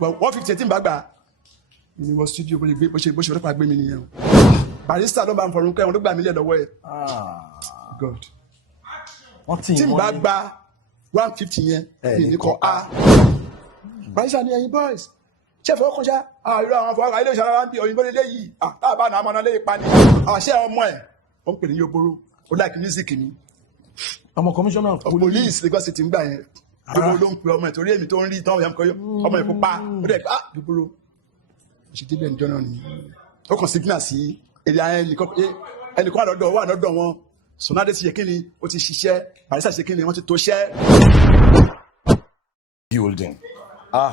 150 tí n bá gbà ní wọ́n studio bó ṣe ọlọ́pàá gbé mi nìyẹn o barista ló bá ń fọrún kẹ́hìn ló gbà mí lẹ̀ lọ́wọ́ ẹ̀ god tí n bá gba 150 yẹn mi ní kọ́ a barista ní ẹ̀yin boys ṣé fọwọ́ kan ṣá irú àwọn fọwọ́ ilé ìṣàlá wa ń bí òyìnbó lélẹ́ yìí tá a bá nà á mọ̀ náà lè pa ni àṣẹ ọmọ ẹ̀ ó ń pè ní yoboro ó láìkí music mi ọmọ commissioner of police Lagos State ń gbà yẹn gbogbo ló ń pe ọmọ ẹ̀ torí èmi tó ń rí tán ọmọ ẹ̀ kó pa ó dẹ̀ yoboro ṣe débẹ̀ níjọ́ náà ni ó kàn signal sí èrè ẹnìkan àlọ́dọ̀ wà lọ́dọ̀ wọn Sonade ti ṣe kí ni ó ti ṣiṣẹ́ barista ṣe kí ni wọ́n ti tó ṣẹ́. building.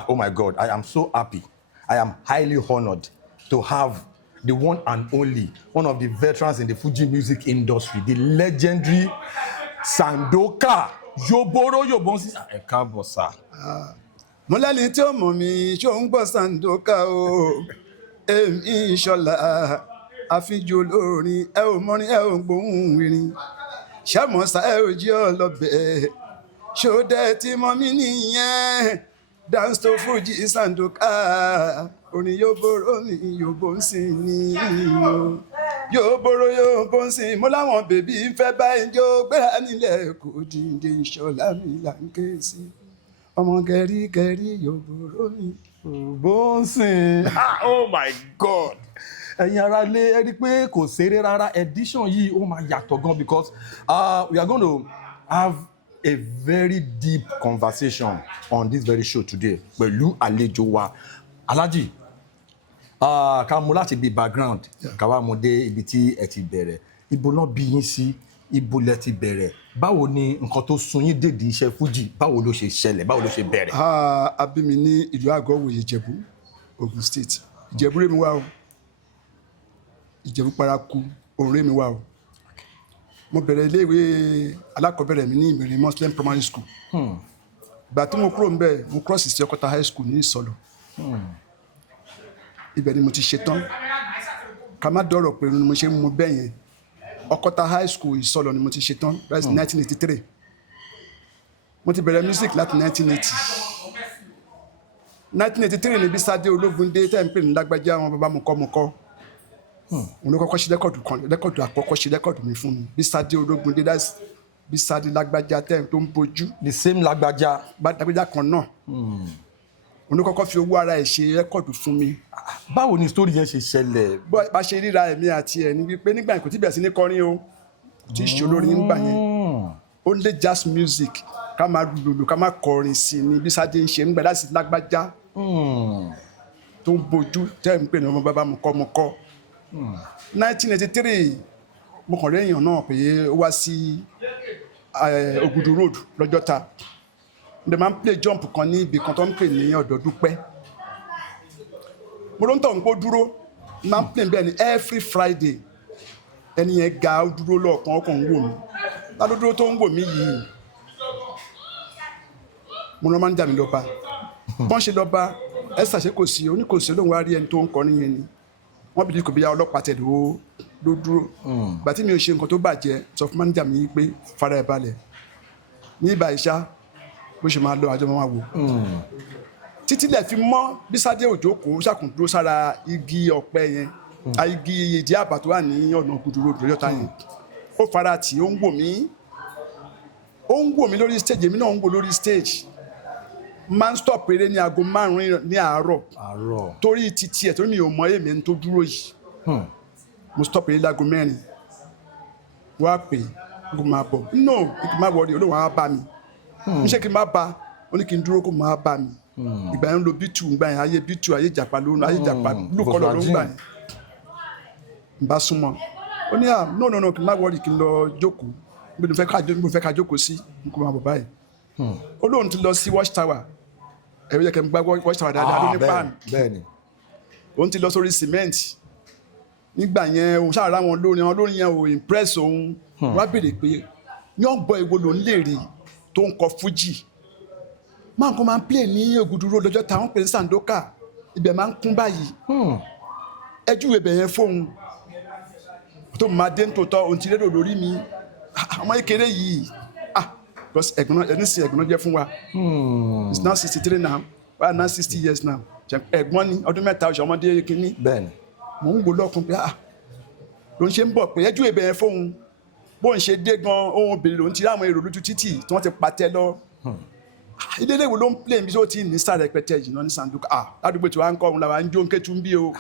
Oh my God, I am so happy. I am highly honored to have the one and only, one of the veterans in the Fuji music industry, the legendary Sandoka Yoboro Yobonsi. Ẹ káàbọ̀ sir. Mo lẹ́ni tí ó mọ̀ mi ṣó ń gbọ́ Sandoka o, èmi ìṣọ̀lá àfijù olórin ẹ ò mọrin ẹ ò gbóhùn irin ṣàmọ́sá ẹ ò jí ọlọ́bẹ̀ ṣó dẹ́ tí mọ́ mi nìyẹn dance to Fuji Sandoka orin Yoboro mi Yobonsi ni Yoboro Yobonsi mo láwọn bèbí ń fẹ́ báyìí jó gbéra nílẹ̀ kò dìde ìṣọ̀lá mi là ń ké sí ọmọ gẹ̀rígẹ̀rí Yoboro mi Yobonsi. Oh my God. Ẹ̀yin ará ilé ẹ rí pé kò ṣeré rárá edition yìí ó máa yàtọ̀ gan because we are going to have a very deep conversation on this very show today pẹ̀lú àlejò wa Alhaji ká mú láti bí background ká wá mú dé ibi tí ẹ ti bẹ̀rẹ̀ ibo náà bí yín sí ibo lẹ ti bẹ̀rẹ̀ báwo ni nǹkan tó sún yín dèdí iṣẹ́ Fuji báwo ló ṣe ṣẹlẹ̀ báwo ló ṣe bẹ̀rẹ̀. A bí mi ní ìlú Àgọ́wòye Ìjẹ̀bú Ogun State Ìjẹ̀bú rẹ̀ mi wá o Ìjẹ̀bú Paraku òǹrẹ́ mi wá o mo bẹ̀rẹ̀ iléèwé alákọ̀ọ́bẹ̀rẹ̀ mi ní Ìmẹ̀rẹ̀ Muslim Primary School ìgbà tí mo kúrò ń bẹ̀ mo cross sí Ọkọta High School ní Ìsọlọ̀ ibẹ̀ ni mo ti ṣetán ká má dọ̀rọ̀ pé ni mo ṣe ń mu bẹ́ẹ̀ yẹn Ọkọta High School Ìsọlọ̀ ni mo ti ṣetán that's 1983 mo ti bẹ̀rẹ̀ music láti 1983 ni Bísádé Ológundé tẹ́ ń pè ní Lágbájá àwọn bàbá mọ̀kọ́mọ̀kọ́ òun ló kọ́kọ́ ṣe rẹ́kọ̀dù àkọ́kọ́ ṣe rẹ́kọ̀dù mi fún mi Bísádé Ológundé that's Bísádé Lágbájá tẹ́ tó ń bojú the same Lágbájá kan náà òun ló kọ́kọ́ fi owó ara ẹ̀ ṣe rẹ́kọ̀dù fún mi. Báwo ni story yẹn ṣe ṣẹlẹ̀. bá ṣe ríra ẹ̀mí àti ẹ̀ ní wípé nígbà kò tí bẹ̀rẹ̀ sí ní kọrin o tí ìṣòlórin ń gbà yẹn ó ń lé jazz music ká máa lùlù ká máa kọrin sí ni Bísádé ń ṣe nígbà láti Lágbájá tó ń bojú tẹ́ ń pè ní ọmọ bàbá mọ̀kọ́mọ̀kọ́ 1983 mo kàn lẹ́yìn náà pé ó wá sí Ògùdù road lọ́jọ́ta ǹdẹ̀ máa ń play jump kan ní ibì kan tó ń pè ní Ọ̀dọ̀ Dúpẹ́ mo ló ń tọ̀ ń pọ́ dúró máa ń play bẹ́ẹ̀ ni every Friday ẹni yẹn ga ó dúró lọ́ọ̀kan ọkàn ń wò mí ládúró tó ń wò mí yìí mo lọ́ máa ń jà mí lọ́ba bọ́n ṣe lọ́ba ẹ ṣàṣẹ kò sí oníkòsí olóhùn wá rí ẹni tó ń kọrin yẹn ni wọ́n bìí kò bí ya ọlọ́pàá tẹ̀lé ó ló dúró gbà tí mi ò ṣe nǹkan tó bàjẹ́ sọ fún máníjà mi pé fara ẹ̀ balẹ̀ ní ìbà ìṣá bó ṣe máa lọ àjọ máa wò títí lẹ̀ fi mọ́ Bísádé Òjó kò ṣàkùndúró sára igi ọ̀pẹ yẹn igi ìdí àbà tó wà ní ọ̀nà Ògùdù road lọ́jọ́ta yẹn ó fara tì ó ń wò mí lórí stage èmi náà ń wò lórí stage máa ń stop eré ní aago 5 ní àárọ̀ torí títí ẹ̀ torí mi ò mọ èmi ẹni tó dúró yìí mo stop eré láago 4 wá pè kó máa bọ̀ no kí n má wọlé olóhùn á bá mi n ṣe kí n má bá ó ní kí n dúró kó máa bá mi ìgbà yẹn ń lo B2 ìgbà yẹn ayé B2 ayé ìjàpá ló ń ayé ìjàpá blue colour ló ń gbà yẹn n bá súnmọ́ ó ní no kí n má wọlé kí n lọ jókòó bí mo fẹ́ ká jókòó sí n kò máa bọ̀ báyìí olóhùn ti lọ sí Watchtower ẹ̀rọ yẹ kẹ́ ń gbá Watchtower dáadáa ló ní pan òun ti lọ sórí cement nígbà yẹn òun ṣàrà àwọn olórin yẹn ò impress òun wá béèrè pé young boy wo ló ń lè rí tó ń kọ Fuji máa ń kó máa ń play ní Ògùdù road lọ́jọ́ táwọn pè ní Sandoka ibẹ̀ máa ń kún báyìí ẹjú ibẹ̀ yẹn fóun tó máa dé nítòótọ́ òun ti rérò lórí mi ọmọ kékeré yìí because ẹ̀gbọ́n náà jẹ́ fún wa it's now 63 now we are now 60 years now ẹ̀gbọ́n ni ọdún mẹ́ta oṣù ọmọdé kínní bẹ́ẹ̀ni mò ń gbọ́ lọ́kùn pé ló ń ṣe ń bọ̀ pé ẹjú ìbẹ̀ yẹn fóun bóun ṣe dé gan ohun obìnrin lòun ti rí àwọn èrò lójú títì tí wọ́n ti patẹ́ lọ ilé ìwé ló ń play níbi tó ti ní sáà rẹpẹtẹ yìí náà ní Sanduka ládùúgbò tí wàá ń kọ́ òun làwọn ń jó ń Kétu ń bí o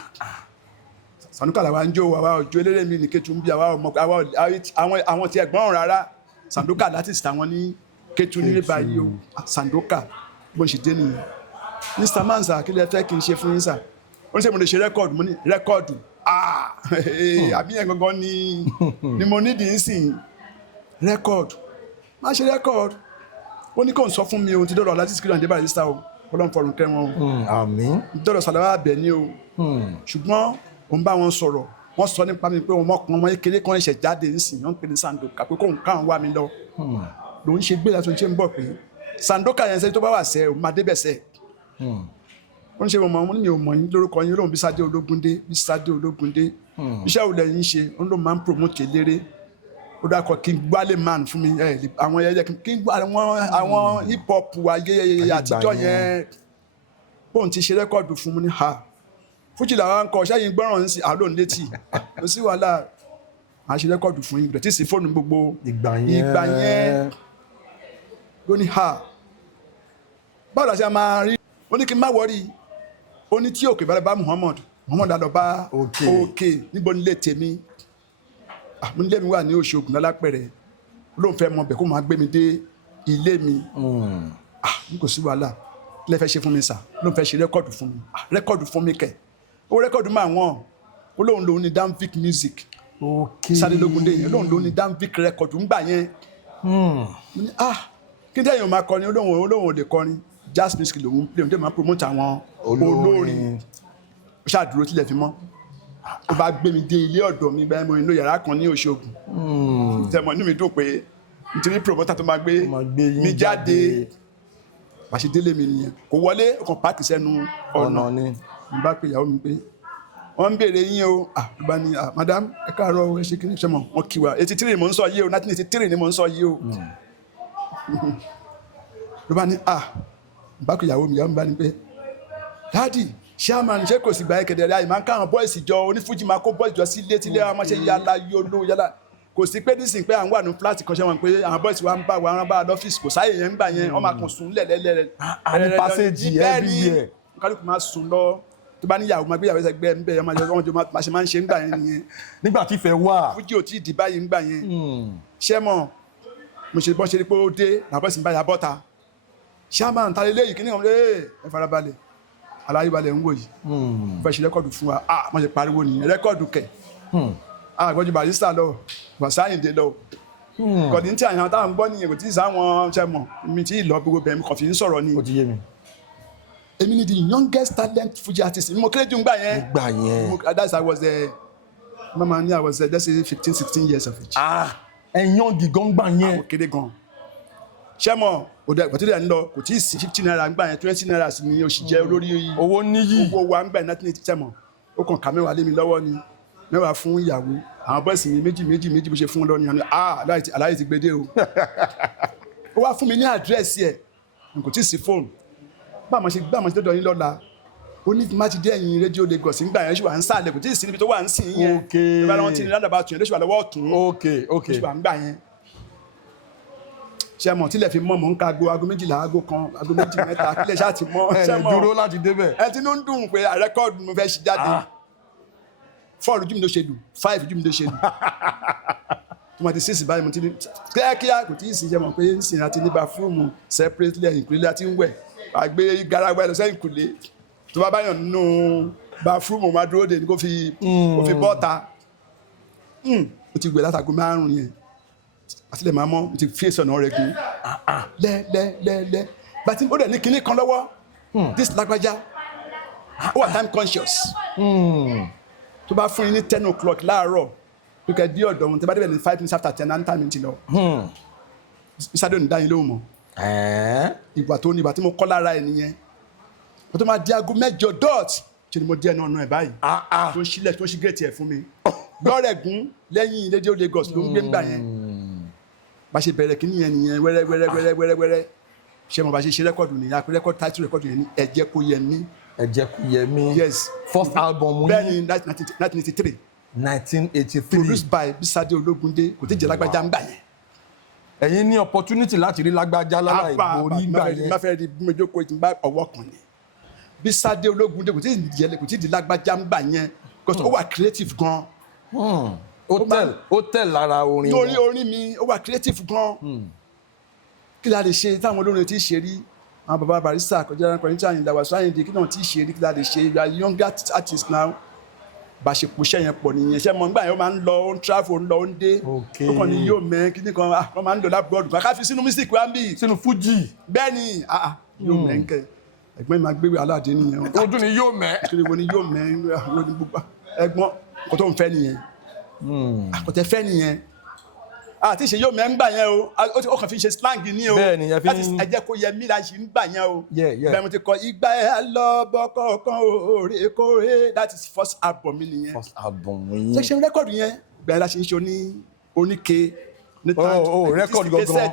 Sanduka làwọn ń jó àwa òjò eléré mi ní Kétu ń bí àwọn ti ẹ̀gbọ́n ọ̀hún rárá Sanduka láti sita wọn ní Kétu nílé báyìí o Sanduka bó ń ṣe dé nìyẹn Mr. Manza kí lẹ fẹ́ kí n ṣe fún yín sà ó ní sẹ́ mo lè ṣe rẹ́kọ̀dù mo ní rẹ́kọ̀dù àbí yẹn gangan ni mo nídìí ń sìn rẹ́kọ̀dù má ṣe rẹ́kọ̀dù ó ní kò ń sọ fún mi o ti dọ́dọ̀ Alhaji Sikiru Ayinde Barrister o Ọlọ́run fọ̀run kẹ́ wọn o àmín dọ́dọ̀ Sàláwà Àbẹ̀ní o ṣùgbọ́n òun bá wọn sọ̀rọ̀ wọ́n sọ nípa mi pé ọmọ kékeré kan ṣẹ̀ jáde ń sìn wọ́n pè ní Sandoka pé kóun káwọn wá mi lọ lòun ṣe gbé láti ṣe ń bọ̀ pé Sandoka yẹn sẹ́ni tó bá wà sẹ́ o máa débẹ̀ sẹ́ wọ́n ṣe mọ̀ wọ́n ní mi ò mọ̀ yín lórúkọ yín lóun Bísádé Ológúndé iṣẹ́ òun lẹ́yìn ṣe òun ló máa ń promote eléré ó dákọ̀ King Wale Man fún mi àwọn ẹyẹ King àwọn hip hop ayé àtijọ́ yẹn bóun ti ṣe rẹ́kọ̀dù fún mi ní fújì làwọn ń kọ ṣẹ́yìn gbọ́ràn ń sí àlóòn létí kò sí wàhálà à ń ṣe rẹ́kọ̀dù fún yín tí sì fóònù gbogbo ìgbà yẹn ló ní báwo la ṣe máa rí ó ní kí n má wọrí ó ní tí òkè bá Muhammad àlọ́ bá òkè níbo nílé tèmi mo nílé mi wà ní Òṣogùn lálápẹ̀rẹ̀ olóhùn fẹ́ mọ bẹ̀ kó máa gbé mi dé ilé mi n kò sí wàhálà ilé fẹ́ ṣe fún mi sà olóhùn fẹ́ ṣe rẹ́kọ̀dù fún mi rẹ́kọ̀dù fún mi kẹ̀ ó rẹ́kọ̀dù máa wọ̀n olóhùn lòun ní Danvic Music Sade Ológúndé yẹn olóhùn lòun ní Danvic rẹ́kọ̀dù ńgbà yẹn kí n tẹ́yìn máa kọrin olóhùn ò lè kọrin jazz music lòun play òun máa promote àwọn olórin ó ṣàdúró tilẹ̀ fi mọ́ ó bá gbé mi dé ilé ọ̀dọ̀ mi bẹ́ẹ̀ mo inú yàrá kan ní Òṣogùn tẹ̀mọ̀ inú mi dùn pé nítorí promoter tó máa gbé mi jáde bá ṣe délé mi nìyẹn kò wọlé ó kàn páàkì sẹ́nu ọ̀nà ni mo bá pe ìyàwó mi pé wọ́n ń béèrè yín o ló bá ní madam ẹ káàárọ̀ ẹ ṣe kí ni ṣe mọ̀ wọ́n kí wa 83 ni mò ń sọ yìí o 1983 ni mò ń sọ yìí o ló bá ní bá pe ìyàwó mi bá ní pé dáàdì chairman ṣé kò sì gba ẹkẹdẹ rẹ àyè máa ń káwọn bọ́ìsì jọ onífújì máa kó bọ́ìsì jọ sílé tílé àwọn máa ṣe yàrá yóò yàrá kò sí pé nísìnyí pé à ń wà ní fúláàtì kan ṣe wọn pé àwọn bọ́ìsì wa ń bá wa bá lọ́fíìsì kò sáyè yẹn ń gbà yẹn wọ́n máa kàn sùn lẹ̀lẹ́lẹ̀ àní pàṣẹjì everywhere kálukú máa sùn lọ tó bá níyàwó máa gbé yàwó ẹsẹ̀ ń bẹ̀ ẹ̀ máa ṣe máa ń ṣe ń gbà yẹn nìyẹn nígbà tí ìfẹ́ wà fújì ò tí ì dì báyìí ń gbà yẹn ṣẹ́ mọ̀ mo ṣe bọ́ ṣe rí pé ó dé làbọ́sì ń bá yà bọ́ta chairman ta lélẹ́yìí kí ni wọ́n ẹ farabalẹ̀ aláyíbalẹ̀ ń wò yìí fẹ́ ṣe rẹ́kọ̀dù fún wa wọ́n ṣe pariwo nìyẹn rẹ́kọ̀dù kẹ̀ àgbọ̀jù Barrister lọ Wasiu Ayinde lọ kọ̀dí tí àyàn táwọn gbọ́ nìyẹn kò tí ì sáwọn ṣe mọ̀ mi tí ì lọ gbogbo bẹ̀rẹ̀ mi kàn fi ń sọ̀rọ̀ ni. ó ti yé mi. èmi ni the youngest talent Fuji artist mo kéré jù ńgbà yẹn. gbà yẹn. that's I was mama ni I was let's say 15-16 years of age. ẹ̀yàn gígan gbà yẹn. àwọn kéde gan ṣé mọ̀ òde ìgbàtílẹ̀ ń lọ kò tí ì sí 50 naira ń gbà yẹn 20 naira sì ni oṣù jẹ́ olórí owó níyì owó wa ń gbà yẹn 1980 tẹ̀mọ̀ ó kàn ká mẹ́wàá lé mi lọ́wọ́ ni mẹ́wàá fún ìyàwó àwọn bọ́ọ̀sì mi méjì bó ṣe fún lọ nìyẹn aláì ti gbédè o ó wá fún mi ní àdírẹ́sì ẹ̀ kò tí ì sí fóònù bá àmọ́ ṣe dọ́dọ̀ yín lọ́la ó ní má ti dé ẹ̀yìn rédíò Lagos ń gbà yẹn ṣùgbọ́n à ń sàlẹ̀ kò tí ì sí níbi tó wà ń sìn yẹn ìbára wọn ti ní ládàbà tún yẹn lóṣù àlọ́wọ́ ọ̀tún lóṣù à ń gbà yẹn ṣe mọ̀ tílẹ̀ fi mọ́ mọ̀ ń ka aago méjìlá aago kan aago méjì mẹ́ta kílẹ̀ ṣáà ti mọ́ ṣe mọ̀ dúró láti débẹ̀ ẹ ti ń dùn pé rẹ́kọ̀dù mo fẹ́ ṣe jáde 4 ojú mi ló ṣe lù 5 ojú mi ló ṣe lù tí wọ́n ti 6 báyìí mo ti ní kíákíá kò tí ì sí ṣe mọ̀ pé ń sìn àti ní báfúrúmù separately ìkúlé láti ń wẹ̀ àgbé garawa ẹ̀ lọ sẹ́yìn kùlé tó bá báyọ̀ nínú báfúrúmù máa dúró dé ní kó fi bọ́ta ó ti wẹ̀ látago 5 yẹn àti lè máa mọ́ ti fi èso ọ̀nà rẹ̀ gùn lẹ́lẹ́lẹ́lẹ́ bàtí ó dẹ̀ ní kinní kan lọ́wọ́ this lágbájá ó wà time conscious tó bá fún yín ní 10 o'clock láàárọ̀ tó kẹ́ dí ọ̀dọ̀ wọn tó bá débẹ̀ ní 5 minutes after 10 náà time ti lọ ìsádé ò ní dáyìn lóhùn mọ́ ìgbà tó ní ìgbà tí mo kọ́ lára ẹ̀ nìyẹn mo tó máa di aago 8 dot ṣe ni mo di ẹnu ọ̀nà ẹ̀ báyìí tó ń ṣílẹ̀ tó ń ṣí gẹ̀ẹ́tì ẹ̀ fún mi lọ́rẹ̀gún lẹ́yìn rédíò Lagos ló ń gbé ńgbà yẹn bá ṣe bẹ̀rẹ̀ kí nìyẹn nìyẹn wẹ́rẹ́ ṣe mo bá ṣe rẹ́kọ̀dù nìyẹn àpé rẹ́kọ̀dù táìtù rẹ́kọ̀dù yẹn ní ẹ jẹ́ kó yẹ mí Ẹ Jẹ́ Kó Yẹ Mí. Yes. First album bẹ́ẹ̀ni yín 1983 1983. produced by Bisade Ológúndé kò tí jẹ́ Lágbájá ń gbà yẹn. Ẹ̀yin ní opportunity láti rí Lágbájá lára ìgbò nígbà yẹn. má fẹ́ rí bí mo jókòó tí n bá ọwọ́ kan ni Bisade Ológúndé kò tí di Lágbájá ń gbà yẹn because ó wà creative gan. Hotel lára orin wọn. lórí orin mi ó wà creative gan. Kí la lè ṣe táwọn olórin tí ì ṣe rí àwọn bàbá Barrister kọjá ẹranko ní tí àyìnlá Wasiu Ayinde kí náà tí ì ṣe rí kí la lè ṣe you are younger artist now bá ṣe pòṣẹ́ yẹn pọ̀ nìyẹn ṣé mo ń gbà yẹn ó máa ń lọ ó ń travel ó ń lọ ó ń dé ó kàn ní yóò mẹ́ kí nìkan wọ́n máa ń lọ lábúrọ̀dù kan ká fi sínú music wa ń bì. Sínú Fuji. bẹ́ẹ̀ ni yóò mẹ́ ń kẹ́ ẹ̀gbọ́n mi máa gbé aládé nìyẹn. Ojú ni yóò mẹ́. kí ni wo ni yóò mẹ́ ẹ̀gbọ́n kò tó ń fẹ́ nìyẹn àkọ́tẹ́ fẹ́ nìyẹn àti ṣe yóò mẹ́ ń gbà yẹn o ó kàn fi ṣe slang ní o bẹ́ẹ̀ ni ẹ jẹ́ kó yẹ mí la ṣì ń gbà yẹn o Yeah. bẹ́ẹ̀ mo ti kọ ìgbà ẹ̀ lọ́bọ̀ kọ̀ọ̀kan òrèkóòrè that is first album mi nìyẹn. First album yín. section record yẹn bẹ́ẹ̀ la ṣe ń ṣe oníke record gangan.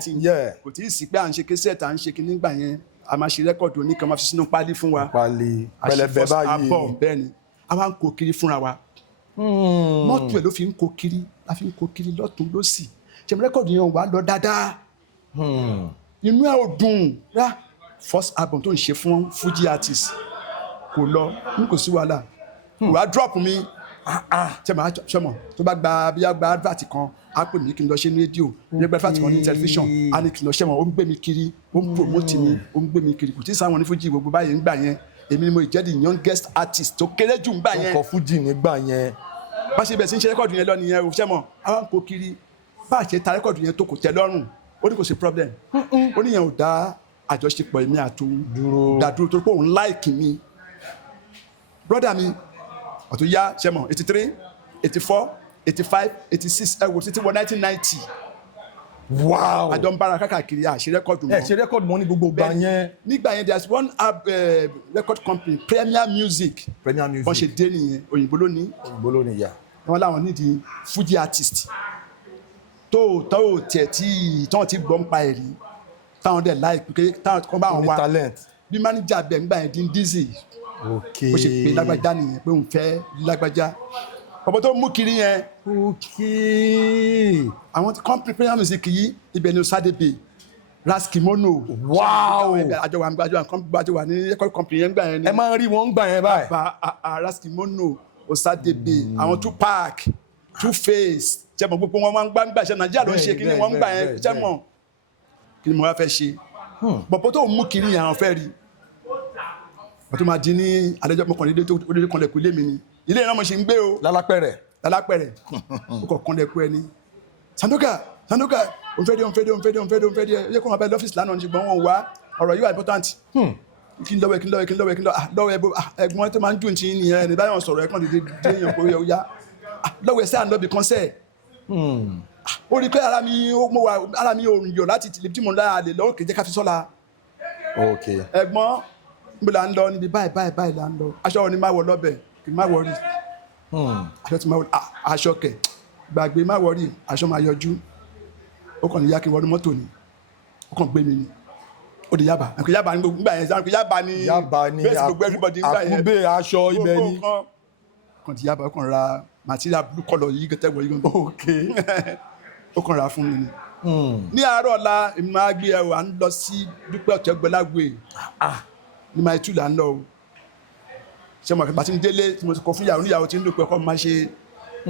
kò tí ì sí pé à ń ṣe késẹ́ẹ̀tì à ń ṣe kíní gbà yẹn a máa ṣe record oníke máa fi sínú pálí fún wa Pálí pẹlẹbẹ báyìí. bẹ́ẹ̀ ni a wá ń kó kiri fúnra wa mọ́tò ẹ̀ ló fi ń kó kiri a fi ń kó kiri lọ́tún lọ́sì ṣẹ̀mi rẹ́kọ̀dù yẹn wà lọ dáadáa inú ẹ̀ ò dùn rá first album tó ń ṣe fún Fuji artist kò lọ n kò sí wàhálà kò wá drop mi ṣẹ̀mọ̀ tó bá gba advert kan á pè mí kí n lọ ṣe ní rédíò ní gba advert kan ní tẹlifíṣàn á ní kí n lọ ṣẹ̀mọ̀ ó ń gbé mi kiri ó ń promote mi ó ń gbé mi kiri kò tí ì sáwọn ní Fuji gbogbo báyìí ń gbà yẹn èmi ni mo jẹ́ the youngest artist tó kéré jù ń gbà yẹn. ọkọ̀ Fuji nígbà yẹn. bá ṣe bẹ̀ sí ń ṣe rẹ́kọ̀dù yẹn lọ nìyẹn o ṣẹ́mọ̀ àwọn kò kiri bá a ṣe ta rẹ́kọ̀dù yẹn tó kò tẹ́ lọ́rùn ó ní kò sí problem ó níyẹn ò dá àjọṣepọ̀ èmi àtòun dàdúró tó pé òun láìkì mi brọ́dà mi ọ̀tún yá ṣẹ́mọ̀ 83 84 85 86 ẹ wò títí wọ 1990 wow àjọ ń bára kákàkiri àṣẹ rẹ́kọ̀dù mọ́ ẹ ṣe rẹ́kọ̀dù mọ́ ní gbogbo ìgbà yẹn. nígbà yẹn there is one record company Premier Music wọ́n ṣe dé nìyẹn òyìnbó lónìí yà wọ́n láwọn nídìí Fuji artist tó tiẹ̀ tí wọ́n ti gbọ́ ń pa ẹ̀rí táwọn dẹ̀ láì pé táwọn kan bá wọn wá bí máníjà bẹ̀ ń gbà yẹn dín dízì ó ṣe pé Lágbájá nìyẹn pé òun fẹ́ Lágbájá ọ̀pọ̀ tó mú kiri yẹn àwọn company Premier Music yìí ibẹ̀ ni Osadebe Raskimono àjọ wà ní record company yẹn gbà yẹn ni ẹ máa ń rí wọn gbà yẹn báyìí. Raskimono Osadebe àwọn Tupac Two-Face jẹ́mọ̀ gbogbo wọn máa ń gbá ṣe Nàìjíríà ló ń ṣe kí ni wọ́n ń gbà yẹn jẹ́mọ̀ kí ni mo wá fẹ́ ṣe bọ̀pọ̀ tó mú kiri yẹn àwọn fẹ́ rí wọ́n tó máa di ní àlejò ọmọkùnrin tó dédé kanlẹ̀kù ilé mi ni ilé náà mo ṣe ń gbé o lálápẹ̀rẹ̀ ó kọ̀ kanlẹ̀kù ẹni Sandoka òun fẹ́ dé ẹ yẹ kó wọn bá lọ́fíìsì lánàá ní ṣùgbọ́n wọn wá ọ̀rọ̀ yìí wà important kí n lọ́wọ́ ẹ̀gbọ́n tó máa ń dùn tí nìyẹn ní báyọ̀ sọ̀rọ̀ ẹ̀kan dédé èèyàn kó yẹ lọ́wọ́ ẹ̀sẹ̀ àná bí kọ́nsẹ̀ ó rí pé ara mi ò yọ̀ láti tìlẹ̀ tí mo ń lára lè lọ́wọ́ kejì ká fi sọ́la ẹ̀gbọ́n níbo la ń lọ níbi báyìí la ń lọ aṣọ ni máa wọ lọ́bẹ̀ kì í má wọrí aṣọ ti máa wọ aṣọ kẹ̀ gbàgbé má wọrí aṣọ máa yọjú ó kàn ní yá kí n wọnú mọ́tò ni ó kàn gbé mi ni ó di Yaba ẹ̀kọ́ Yaba ní gbogbo yẹn sáà Yaba ní bẹ́ẹ̀sì gbogbo everybody nígbà yẹn àkúbẹ̀ aṣọ ibẹ̀ ni kàn di Yaba ó kàn ra material blue colour yìí gẹ́tẹ́gbọ̀ yìí gan ó kàn ra fún mi ni ní àárọ̀ ọ̀la èmi máa gbé ẹrù à ń lọ sí Dúpẹ́ Ọ̀tẹ́gbẹ́lágbè ní máa tú là ń lọ o ṣé mo àgbà tí ń délé tí mo ti kọ fún ìyàwó níyàwó tí ń dúpẹ́ kọ́ máa ṣe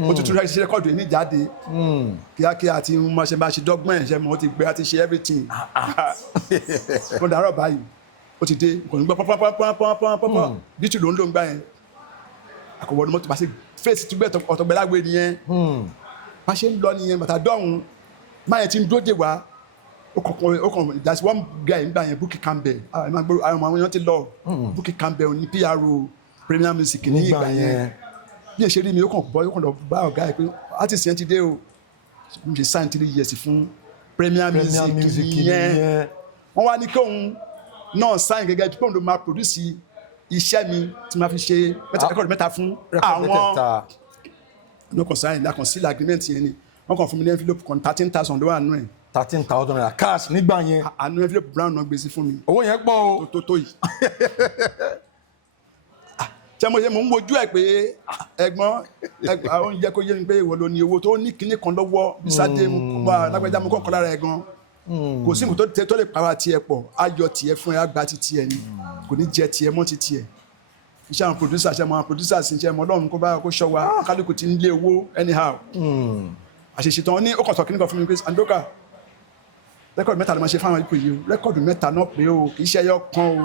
ó tuntun rẹ̀ ṣe rẹ́kọ̀dù ní jáde kíákíá àti mo ṣe máa ṣe dọ́gbọ́n ẹ̀ ṣe mo ti gbé àti ṣe everything mo dàárọ̀ báyìí ó ti dé kò ní gbọ́ pọ́npọ́npọ́npọ́npọ́npọ́n bí tù ló ń lò ń gbà yẹn àkọ́wọ́ ni mo ti bá ṣe fèsì Dúpẹ́ Ọ̀tẹ́gbẹ́lágbè nìyẹn bá ṣe ń lọ nìyẹn bàtà dọ́hùn máa yẹn ti ń dóde wá ó kàn that's one guy nígbà yẹn Bukky Campbell àwọn èèyàn ti lọ Bukky Campbell ní PRO Premier Music ní ìgbà yẹn bí èṣe rí mi ó kàn lọ bá ọ̀gá ẹ̀ pé artist yẹn ti dé o mo ṣe sign 3 years fún Premier Music yẹn wọ́n wá ní kí òun náà sign gẹ́gẹ́ bí òun ló máa produce iṣẹ́ mi tí máa fi ṣe rẹ́kọ̀dù mẹ́ta fún àwọn ló kàn sign lákàn sí agreement yẹn ni wọ́n kàn fún mi ní envelope kan 13,000 ló wà nù ẹ̀ 13,000 naira cash nígbà yẹn. àánú envelope brown náà gbèsè fún mi. owó yẹn pọ̀ o. tó yìí. ṣé mo ń wojú ẹ̀ pé ẹ̀gbọ́n àwọn jẹ́ kó yé mi pé ìwọ ló ní owó tó ní kinní kan lọ́wọ́ Bísádé lágbájá mo kọ́ lára ẹ̀ gan kò sí nǹkan tó lè para tiẹ̀ pọ̀ ayọ̀ tiẹ̀ fún ẹ àgbà ti tiẹ̀ ni kò ní jẹ tiẹ̀ mọ́ ti tiẹ̀ iṣẹ́ àwọn producer ṣe àwọn producer sì ń ṣe ọmọ Ọlọ́run kó bá kó ṣọ́ wa kálukú ti ń lé owó anyhow àṣìṣe tán ní ó kàn sọ kíní kan fún mi pé Sandoka rẹ́kọ̀dù mẹ́ta ló máa ṣe fáwọn ipò yìí o rẹ́kọ̀dù mẹ́ta náà pé o kì í ṣe ẹyọ kan o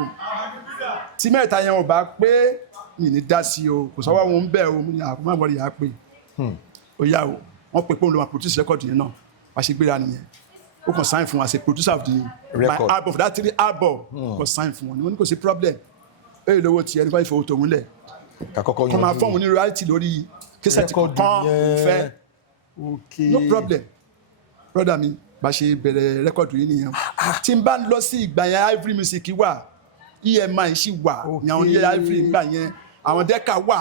tí mẹ́ta yẹn ò bá pé mi ní dá sí o kò sọ́wọ́ wọn ń bẹ̀ o mo ní àkómọ́ àbọ̀rẹ̀ yà á pé ó yá o wọ́n pè pé òun ló máa produce rẹ́kọ̀dù yẹn náà wá ṣe gbéra nìyẹn ó kàn sign fún wa as a producer of the my album for that 3 album kò sign fún wọn ni wọ́n ní kò sí problem èyí lówó tiẹ̀ nípa ìfowó tòun lẹ̀ kọ́ máa fọ́ọ̀mù ní royalty lórí kẹsẹ̀tì kan fẹ́ no problem brother mi bá ṣe bẹ̀rẹ̀ rẹ́kọ̀dù yìí nìyẹn tí n bá lọ sí ìgbà yẹn Ivory Music wà EMI ṣì wà ní àwọn ilé Ivory ìgbà yẹn àwọn Decca wà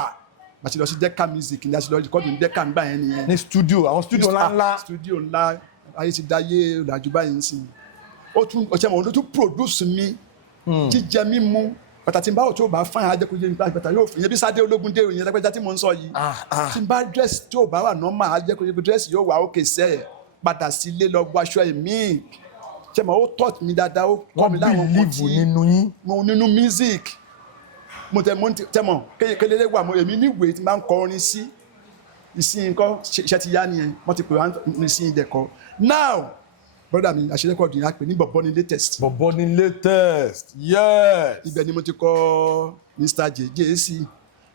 bá ṣe lọ sí Decca Music ní a ṣe lọ rẹ́kọ̀dù ní Decca ìgbà yẹn nìyẹn ní studio àwọn studio ńláńlá studio ńlá ayé ti dáyé ọ̀làjú báyìí nsìn ó tún ọ̀chẹ́ mọ̀ ọ́n tún produce mi jíjẹ mímu pàtàkì báwo tí o bá fáyà ajẹ́kọ̀jẹ́ nípa pàtàkì yóò fi ìyẹn bí Sádé Ológúndé ìyẹn lápẹ́jà tí mo ń sọ yìí tí n bá dírẹ́sì tí o bá wà nọ́mà ajẹ́kọ̀jẹ́ dírẹ́sì yóò wà ókè sẹ́ẹ̀ padà sílé lọ wọ aṣọ ẹ̀mí ṣe mọ̀ ó taught mi dáadáa ó kọ́ mi láwọn ọmọ tí mo nínú music mo tẹ̀mọ̀ kékeré wà mo èmi níwèé tí n bá ń kọ orin sí ìsìn nǹkan iṣẹ́ ti yá nìyẹn wọ́n ti pè wá ní ìsìn ìdẹ̀kọ́ now brother mi àṣẹrẹ́kọ̀dù yẹn á pè ní Bọ̀bọ́ ni latest. Bọ̀bọ́ ni latest yes. ibẹ̀ ni mo ti kọ́ Mr. JJC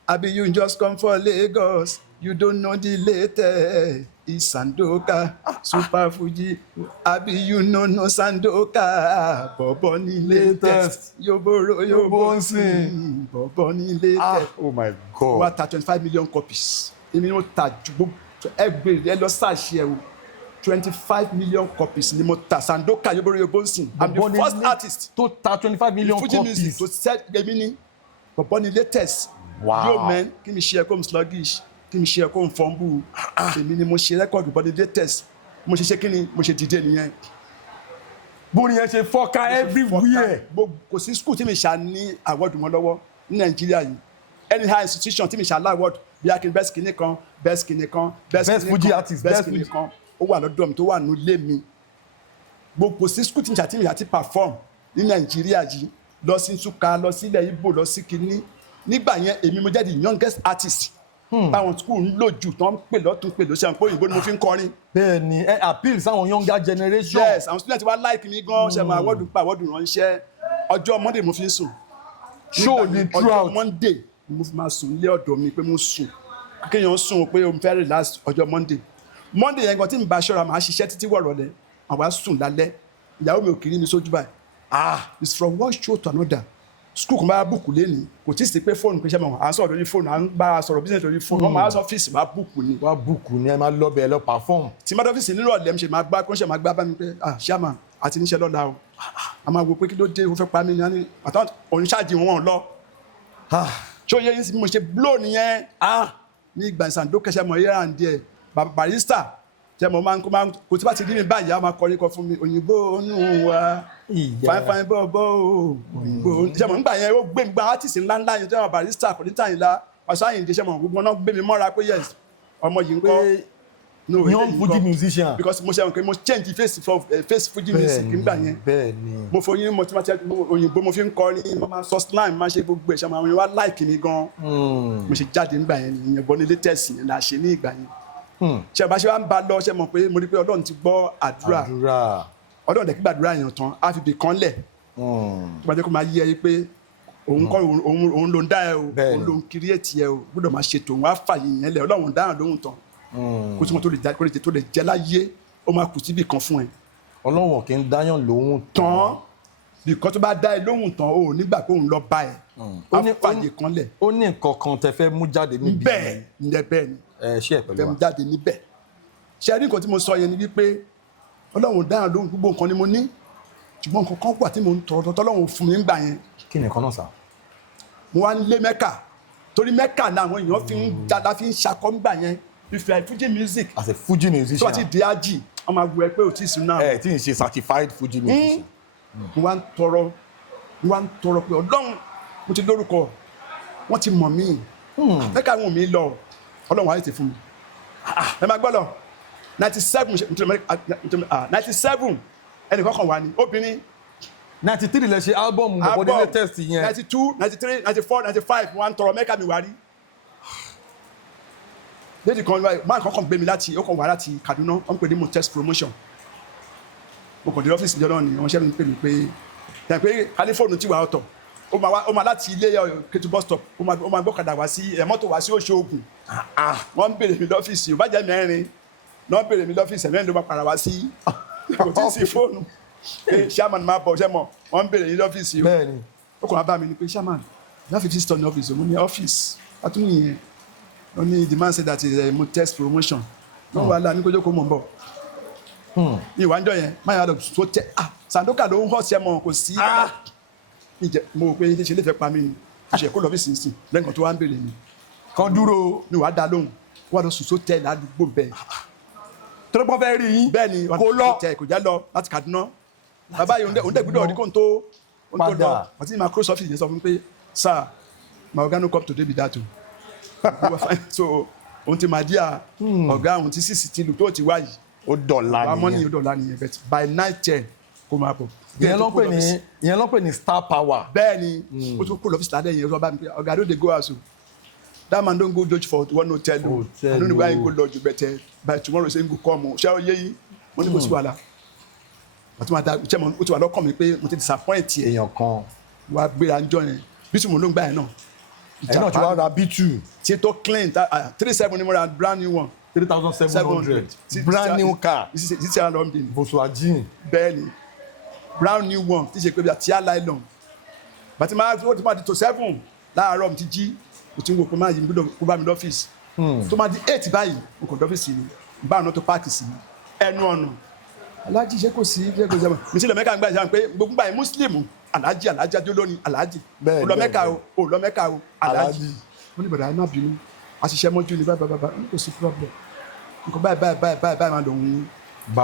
abi you just come for Lagos you don't know the latest is Sandoka Super Fuji abi you no Sandoka Bọ̀bọ́ ni latest yóò nsìn Bọ̀bọ́ ni latest. Oh my God. wọ́n ta 25 million copies èmi ni mo ta ju gbogbo ẹgbẹ̀rún ẹ lọ sáàṣì ẹ o 25 million copies ni mo ta Sandoka yóò nsìn I'm the first artist to ta 25 million Fuji copies music to set èmi ni Bọ̀bọ́ ni latest. Wow. Yo man kí mi ṣe ẹ̀kọ́ sluggish kí mi ṣe ẹ̀kọ́ fọ́nbù èmi ni mo ṣe rẹ́kọ̀dù Bọ̀bọ́ ni latest mo ṣe kí ni mo ṣe dìde nìyẹn. bóni yẹn ṣe fọ́ká everywhere. kò sí school tí mi ṣá ní award mọ́ lọ́wọ́ ní Nàìjíríà yìí any high institution tí mi ṣá lá award bí akin best kìnìún kan best kìnìún kan best Fuji artist best kìnìún kan ó wà lọ́dọ̀ mi tó wà ní ilé mi gbogbo sí school tí mi ṣá ti perform ní Nàìjíríà yìí lọ sí Nsukka lọ sílẹ̀ Ìgbò lọ sí kìnìún nígbà yẹn èmi mo jẹ́ the youngest artist báwọn school ń lò jù tán pè lọ́tún pè lọ́sẹ̀ pé òyìnbó ni mo fi ń kọrin. bẹ́ẹ̀ni ẹ appeal sáwọn younger generation. yes àwọn student wa like mi gan ṣe máa wọ́ọ̀dù pa wọ́ọ̀dù ránṣẹ́ ọjọ́ Monday mo fi ń sùn. show ni throughout ọjọ́ Monday mo fi máa sùn lé ọ̀dọ̀ mi pé mo sùn kéèyàn sùn pé o fẹ́ relax ọjọ́ Monday yẹn gan tí mi bá ṣọ́ra màá ṣiṣẹ́ títí wọ̀rọ̀ lẹ̀ àwa sùn lálẹ́ ìyàwó mi ò kiri mi sójú báyìí it's from one show to another school kan bá búùkù lẹ́ni kò tí ì sí pé fóònù pé ṣe mọ̀ à ń sọ̀rọ̀ lórí fóònù à ń bá a sọ̀rọ̀ business lórí fóònù wọ́n máa sọ ọ́fíìsì máa búùkù ni. wá búùkù ni ẹ máa lọ bẹ̀ ẹ lọ perform. tí má dọ́fíìsì nírọ̀ lẹ́m ṣe máa gbá kó ṣe máa gbá bá mi pé ṣáàmà àti níṣẹ́ lọ́la o a máa wo pé kí ló dé o fẹ́ pa mí ní àtàwọn oníṣáàjì wọn lọ. ṣé o yẹ yín sí bí mo ṣe blow nìyẹn ní ìgbà Sandoka ṣe mọ̀ yẹ́rà ń díẹ̀ Barrister ṣe mọ̀ máa ń kó tí bá ti rí mi báyìí á máa kọrin kan fún mi òyìnbó nù wá fine bọ́ọ̀bọ́ o òyìnbó ṣe mọ̀ nígbà yẹn ó gbé mi gba artist ńláńlá yẹn tí wọ́n Barrister kò ní tàn yín la Wasiu Ayinde ṣe mọ̀ gbogbo náà gbé mi mọ́ra pé yes ọmọ yìí ń kọ́ young Fuji musician because mo ṣe àwọn pé mo change face Fuji music nígbà yẹn mo foyín mo ti ma ṣe òyìnbó mo fi ń kọrin mo máa sọ slang máa ṣe gbogbo ẹ̀ ṣe àwọn èèyàn wá like mi gan mo ṣe jáde nígbà yẹn ìyẹn Bọ̀bọ́ ni latest yẹn la ṣe ní ìgbà yẹn ṣe bá ṣe wá ń ba lọ ṣe mọ̀ pé mo rí pé Ọlọ́run ti gbọ́ àdúrà Ọlọ́run dẹ̀ kí gbàdúrà yẹn tán á fi bì kan lẹ̀ tó bá jẹ́ kó máa yí ẹ pé òun kọ́ òun ló ń dá ẹ o òun ló ń create ẹ o gbọ́dọ̀ máa ṣètò òun á fààyè yẹn lẹ̀ Ọlọ́run dáhùn lóhùn tán kó tí mo tó lè jẹ́ láyé ó máa kù síbì kan fún ẹ. Ọlọ́run kì í dáyàn lóhùn tán bìkan tó bá dá ẹ lóhùn tán o nígbà pé òun lọ bá ẹ á fààyè kan lẹ̀. ó ní nǹkan kan tẹ fẹ́ mú jáde níbí. bẹ́ẹ̀ ni ṣé ẹ pẹ̀lú wa fẹ́ mú jáde níbẹ̀ ṣe rí nǹkan tí mo sọ yẹn ni wípé Ọlọ́run dáhùn lóhùn gbogbo nǹkan ni mo ní ṣùgbọ́n nǹkan kan wà tí mo ń tọrọ tọ́lọ́run fún mi ń gbà yẹn. kí ni nǹkan náà sà. mo wá ń lé Mẹ́kà torí Mẹ́kà náà àwọn èèyàn fi ń dada fi ń ṣakọ́ ń gbà yẹn ìfẹ́ Fuji music. as a Fuji musician. tó bá ti di ájì wọ́n máa gbọ́ ẹ pé ò tí ì sùn náà. tí n ṣe certified Fuji musician. mo wá ń tọrọ pé Ọlọ́run mo ti lórúkọ wọ́n ti mọ̀ mí mẹ́ka wọn mi lọ ọlọ́run wáyé ti fún mi ẹ máa gbọ́ lọ 97 ẹnìkan kan wà ní obìnrin 93 lẹ ṣe album bọ̀bọ̀dé latest yẹn 92 93 94 95 wọn tọrọ mẹ́ka mi wá rí lady kan máa kọ́kọ́ gbé mi láti ó kàn wá láti Kaduna wọ́n pè ní Motest promotion mo kàn dé ọ́fíìsì ìjọ náà ni wọ́n ṣẹ́ mi pè mí pé kálífóònù ti wà ọ̀tọ̀ ó máa láti ilé Ketu bus stop ó máa gbọ́kadà wá sí mọ́tò wá sí Òṣogùn wọ́n ń bèrè mi lọ́fíìsì ò bá jẹ́ mẹ́rin náà bèrè mi lọ́fíìsì ẹ̀mẹ́rin ló máa padà wá sí kò tí ì sí fóònù chairman máa bọ̀ ṣẹ́mọ̀ wọ́n ń bèrè mi lọ́fíìsì ó kàn wá bá mi ni pé chairman you have 50 store ní ọ́fíìsì mo ní ọ́fíìsì àtúnyìn yẹn wọ́n ní the man said that is a Motest promotion wọ́n wà láà ní kójó kó mọ̀ ń bọ̀ ní ìwájọ́ yẹn máa yà lọ tó tẹ Sandoka ló ń họ́ sí ẹmọ kò sí mo rò pé ṣe lè fẹ́ pa mí ni ṣe kó lọ fi sìn sìn lẹ́ǹkan tó wá ń bèrè mi kan dúró ni wàá dá lóhùn wà lọ sùn tó tẹ ládùúgbò bẹ́ẹ̀ tó pọ́n fẹ́ rí yín bẹ́ẹ̀ ni kó lọ kò já lọ láti Kaduna bàbá yìí òun dẹ̀ gbúdọ̀ rí kó n tó lọ àti ìmọ̀ cross office yẹn sọ fún mi pé sir my oga no come today be that o so òun ti máa díà ọ̀gá òun ti sísì tìlù tó ti wáyìí ó dọ̀la nìyẹn but by 9-10 kó máa bọ̀. ìyẹn ló pè ní star power. bẹ́ẹ̀ ni ó tún kó lọ́fíìsì ládẹ́ yẹn ó bá mi pé ọ̀gá ló dey go house o that man don go dodge for one hotel o I no know why he go lodge but by tomorrow say he go come o ṣé o yé yín mo ní kò sí wàhálà àti máa da ṣé mo ti wà lọ́kàn mi pé mo ti disappoint yẹn èèyàn kan wàá gbéra ń jọ yẹn bí tí mo ló ń gbà yẹn náà. ẹ̀yin náà ti wá ra B2 tí tó clean 37 ni mo ra brand new one 3,700 brand new car this is around me Volkswagen bẹ́ẹ̀ ni brand new one tí ṣe pé bí àti nylon bàtí máa ó ti máa di tó 7 láàárọ̀ mi ti jí mo ti ń wo pé máa yí mi kó bá mi lọ́fíìsì tó máa di 8 báyìí mo kàn lọ́fíìsì ni bá àwọn tó páàkì sí ẹnu ọ̀nà aláàjì ṣe kò sí ṣe kò sí mi sí lọ mẹ́ka ń gbà ṣe pé gbogbo báyìí muslim aláàjì adó lónìí aláàjì olọ́mẹ́ka o aláàjì mo ní bọ̀dá ẹ má bínú àṣìṣe mọ́jú ni báyìí kò sí problem nǹkan báyìí máa lòun bá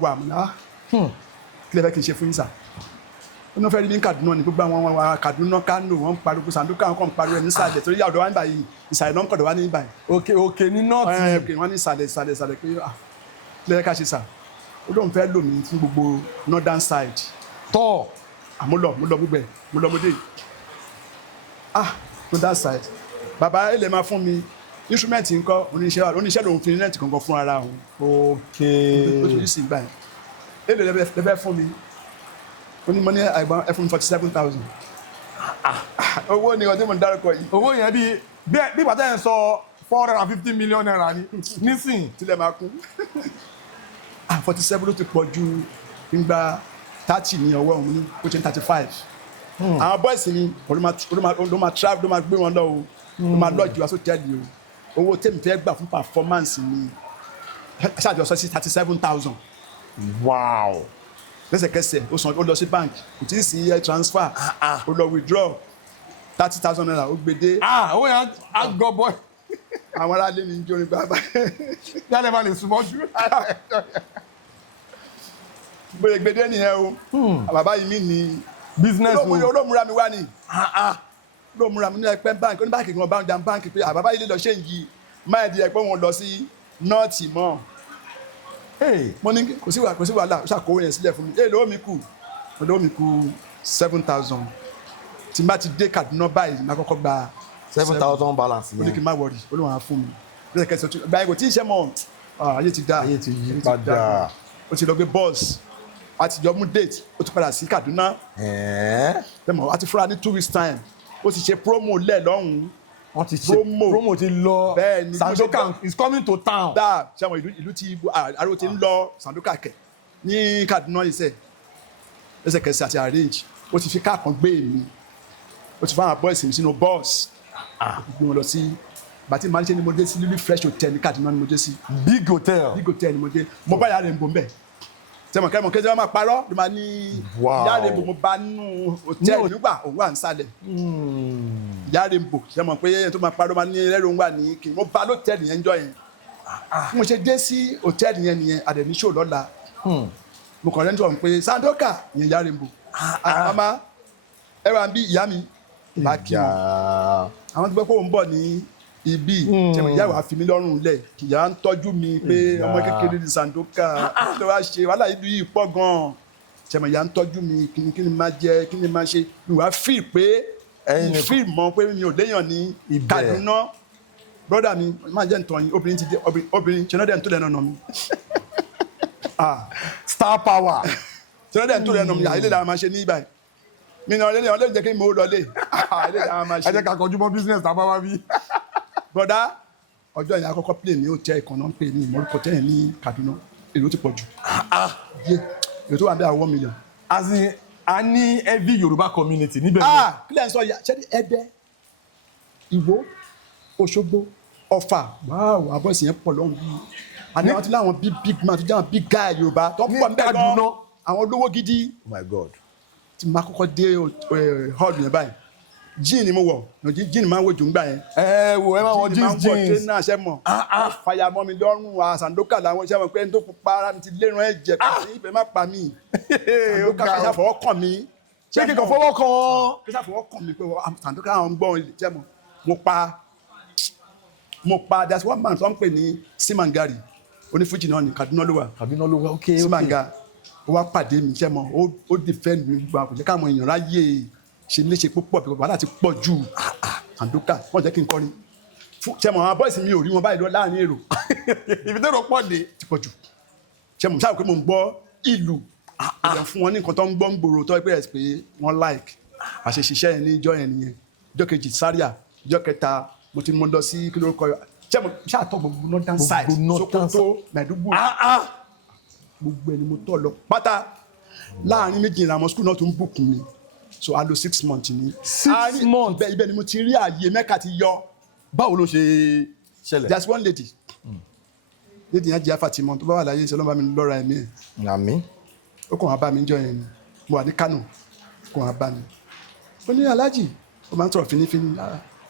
wà mọ́ náà kí lè fẹ́ kí n ṣe fún yín sà ó náà fẹ́ rí ní Kaduna ní gbogbo àwọn Kaduna Kano wọ́n ń pariwo Sandoka wọn kàn ń pariwo ẹ̀ ní ìsàlẹ̀ torí àdó wa ń báyìí ìsàlẹ̀ náà ń kọ̀dọ̀ wá ní báyìí. òkè ní nọ́ọ̀tì. òkè wọn ní ìsàlẹ̀ pé kí lè ká ṣe sà ó lóun fẹ́ lò mí fún gbogbo northern side. tọ́ àmúlọ̀ mo lọ gbogbo ẹ̀ mo lọ mo dé northern side bàbá ẹ̀ lè máa fún mi instrument nǹkan oníṣẹ́ lòun fi rent kankan fún ara òun. ok ó ti rí sí ìgbà yẹn èlò lẹ́fẹ́ fún mi ó ní mo ní àìgbọ́n ẹ fún mi 47,000 owó ni ọdún mo ń dárúkọ yìí. owó yẹn bí bàtà yẹn sọ 450 million naira ni nísìn. tilẹ̀ máa kún 47 ló ti pọ̀ ju nígbà 30 ní ọwọ́ òun ní ó ṣe 35 àwọn boys ni ló máa travel ló máa gbé wọn lọ o ló máa lọ́ọ̀jù wá sótẹ́ẹ̀lì o owó tèmi fẹ́ gbà fún performance ni ṣáàjọ sọ sí 37,000. wow. lẹ́sẹ̀kẹsẹ̀ ó lọ sí bank kò tí ì sí transfer ó lọ withdraw 30,000 naira ó gbede. owó yẹn á gbọ́ bọ́. àwọn aráàlú mi ń jó ní bàbá. yálẹ̀ máa lè súnmọ́ jù. bóyá gbede nìyẹn o bàbá yìí mi ní. business o olómùra mi wá ní. olómùra mi ní ẹgbẹ́ báńkì oní báńkì kan bá ń jan báńkì pé àbábá yìí lè lọ ṣe ń yí máa di ẹgbẹ́ wọn lọ sí nọ́ọ̀tì mọ́. mo ní kò sí wàhálà ṣàkówó yẹn sílẹ̀ fún mi èlò mi kù 7,000 tí n bá ti dé Kaduna báyìí má kọ́kọ́ gba 7,000 balance yẹn. ó ní kí n má wọrí olóhùn á fún mi lẹ́sẹ̀kẹsẹ̀ gba ẹ̀kọ́ tí ì ṣe mọ́ ayé ti dá ayé ti yí padà. ó ti lọ gbé bọ́ọ̀sì àti jọ mú date ó ti padà sí Kaduna tẹmọ àti fúnra ní 2 weeks time ó ti ṣe promo lẹ̀ lọ́hùn-ún wọ́n ti ṣe promo ti lọ Sandoka is coming to town. dáa ṣàwọn ìlú ti ariwo ti ń lọ Sandoka kẹ ní Kaduna iṣẹ́ lẹ́sẹ̀kẹsẹ̀ àti arrange ó ti fi káàkan gbé mi ó ti fáwọn boys mi sínú bus gbé wọn lọ sí bàtí màá ní ṣe ni mo dé sí lílí fresh hotel ní Kaduna ni mo dé sí. big hotel ni mo dé mo bá yàrá ìbò mbẹ tẹmọ kẹmọ kẹjọ máa parọ́ ló máa ní yàrá ìbò mo bá nínú hotel nígbà òun wà nísàlẹ̀ yàrá ìbò tẹmọ pé tó máa parọ́ máa ní ẹrù wà ní kí mo bá lọ́tẹ̀lì yẹn jọ yẹn mo ṣe dé sí hòtẹ́ẹ̀lì yẹn nìyẹn àdẹ̀ní ṣò lọ́la mo kàn rẹ́ńtọ̀ pé Sandoka yẹn yàrá ìbò àmàmá ẹwà ń bí ìyá mi bá kí wọn àwọn tó gbọ́ pé òun bọ̀ ní ibi tẹ̀mọ̀ ìyá wa fi mí lọ́rùn lẹ̀ ìyá ń tọ́jú mi pé ọmọ kékeré ní Sandoka tó wá ṣe wàhálà ìlú yìí pọ̀ gan-an tẹ̀mọ̀ ìyá ń tọ́jú mi kí ni máa jẹ kí ni máa ṣe mi wá fíì pé fíì mọ́ pé mi ò léèyàn ní Kaduna brọ́dà mi máa jẹ́ ntọ́ yín obìnrin ti dé obìnrin ṣẹlẹ́dẹ̀ tó lẹ́nu ọ̀nà mi. Star power. ṣẹlẹ́dẹ̀ tó lẹ́nu mi àìlè làwọn máa ṣe ní ibà mi náà lé ọlẹ́rìí jẹ́ kí mo lọlé àìlè làwọn máa ṣe. ẹ jẹ́ ká kọjú mọ́ business tá a bá wá bí. brọ́dà ọjọ́ yẹn akọ́kọ́ play ní hòtẹ́ẹ̀lì kan náà ń pè ní ìmọ̀lùkọ́ tẹ́yìn ní Kaduna èrò ti pọ̀ jù èrò tó wà bí àwọn 1 million. as in a ní heavy Yorùbá community níbẹ̀. kílẹ̀ ń sọ yà ṣẹ́ni Ẹdẹ Ìwó Òṣogbo Ọ̀fà wáá àbọ̀sì yẹn pọ̀ lọ́hùn bíi àní àwọn tí láwọn big man tó jẹ́ àwọn big guy Yorùbá tó pọ̀ nbẹ̀ gan àwọn olówó gidi. Oh my God. tí mo máa kọ́kọ́ dé hall yẹn báyìí jean ni mo wọ̀ jean máa ń wo jòǹgbà yẹn. wo ẹ máa wọ jeans jean máa ń wọ trainer ṣẹ́ mọ̀ fàyà mọ́ mi lọ́rùn Sandoka làwọn iṣẹ́ wọn pé ẹni tó pupa ara mi ti lérun ẹ̀jẹ̀ kí ìfẹ́ má pa mí Sandoka kẹsà fọwọ́ kàn mí. ṣé kíkọ fọwọ́ kan. kẹsà fọwọ́ kàn mí pé Sandoka àwọn gbọ́n ṣẹ́ mọ̀ mo pa that's one man tó ń pè ní Simangari onífújì náà ní Kaduna ló wà ok Simanga ó wá pàdé mi ṣe mọ ó defend mi gbà kò jẹ́ káwọn èèyàn ráyè ṣe léṣe púpọ̀ bí wàhálà ti pọ̀ jù Sandoka wọ́n jẹ́ kí n kọrin ṣe mọ àwọn boys mi ò rí wọn báyìí lọ láàrin èrò ibi tó rọ pọ̀ dé ti pọ̀ jù ṣe mọ sáà pé mo ń gbọ́ ìlú ìyẹn fún wọn ní nǹkan tó ń gbọ́ ń gbòòrò tó pé ẹ̀ pé wọ́n like àṣeṣiṣẹ́ yẹn ní ìjọ yẹn nìyẹn ìjọ kejì Zaria ìjọ kẹta mo ti mú lọ sí kí ló kọ ṣé mo ṣàtọ̀ gbogbo northern side Sokoto Maiduguri gbogbo ẹni mo tọ̀ lọ pátá láàrin méjìlá àwọn school náà tún bùkún mi so a lò 6 months ni. 6 months ibẹ̀ ni mo ti rí ààyè Mẹ́kà ti yọ. báwo ló ṣe ṣẹlẹ̀. there's one lady lady yẹn jẹ́ Fatima tó bá wà láyé ìṣẹ́lọ́ba mi lọ́ra ẹ̀mí ẹ̀. àmín. ó kàn wá bá mi jọ yẹn ni mo wà ní Kano ó kàn wá bá mi. ó ní Alhaji ó máa ń sọ̀rọ̀ finifini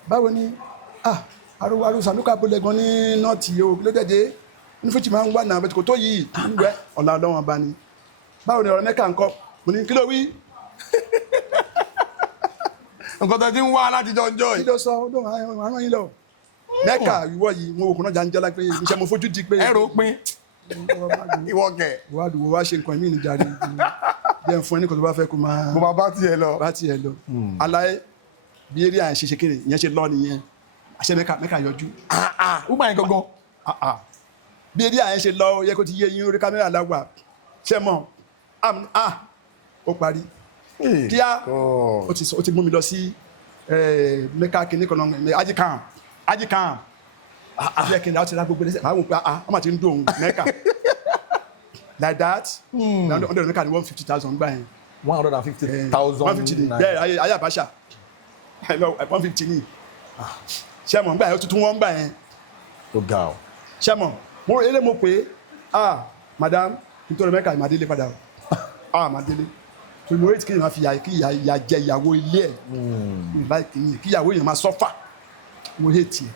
báwo ni arúgbó Sandoka bolẹ̀ gan ní nọ́ọ̀tì o lódẹ̀dẹ̀ onífújì máa ń wà náà bẹ́ẹ̀ kò tó yìí níwẹ̀ ọ̀la ọlọ́wọ́n bá ní báwo ni ọ̀rọ̀ Mẹ́kà ń kọ́ mo ní kí ló wí. nǹkan tó ti ń wá láti jọjọ́ yìí. kí ló sọ ó dùn àwọn yín lọ Mẹ́kà ìwọ yìí mo wò kó náà jàǹjẹ́lá pé iṣẹ́ mo fojú di pé. ẹrù pin ìwọ kẹ. wàá wá ṣe nǹkan ìmí ní jàre jẹ́ fún ẹni kan tó bá fẹ́ kó máa. mo máa bá tiẹ̀ lọ. bá tiẹ̀ lọ aláyé bí eré àyàn ṣe kéde ìyẹn ṣe lọ nìyẹn àṣẹ Mẹ́kà yọjú. ó máa ń gangan. bí eré àyẹn ṣe lọ yẹ kó ti yé yín orí kámẹ́rà lágbà ṣe mọ̀ ó parí kíá ó ti mú mi lọ sí Mẹ́kà kìíní kan náà ajikan àbíyẹ kìíní àwọn ti ra gbogbo ẹsẹ̀ àwọn òpin ọmọ àti ń dùn Mẹ́kà like that ọ̀dọ̀ Mẹ́kà ní 150,000 gbà yẹn. 150,000 150 bẹ́ẹ̀ ayé Abacha 150 ní sẹ́mọ̀ ngbà yẹn ó tuntun wọ́n ngbà yẹn. ó ga ọ. sẹ́mọ̀ mo rò eré mo pé madam nítorí Mẹ́kà máa délé padà o máa délé torí mo rí kí ìyá fi ìyá jẹ ìyàwó ilé ẹ̀ kí ìyàwó yẹn máa sọ́fà mo hé tiẹ̀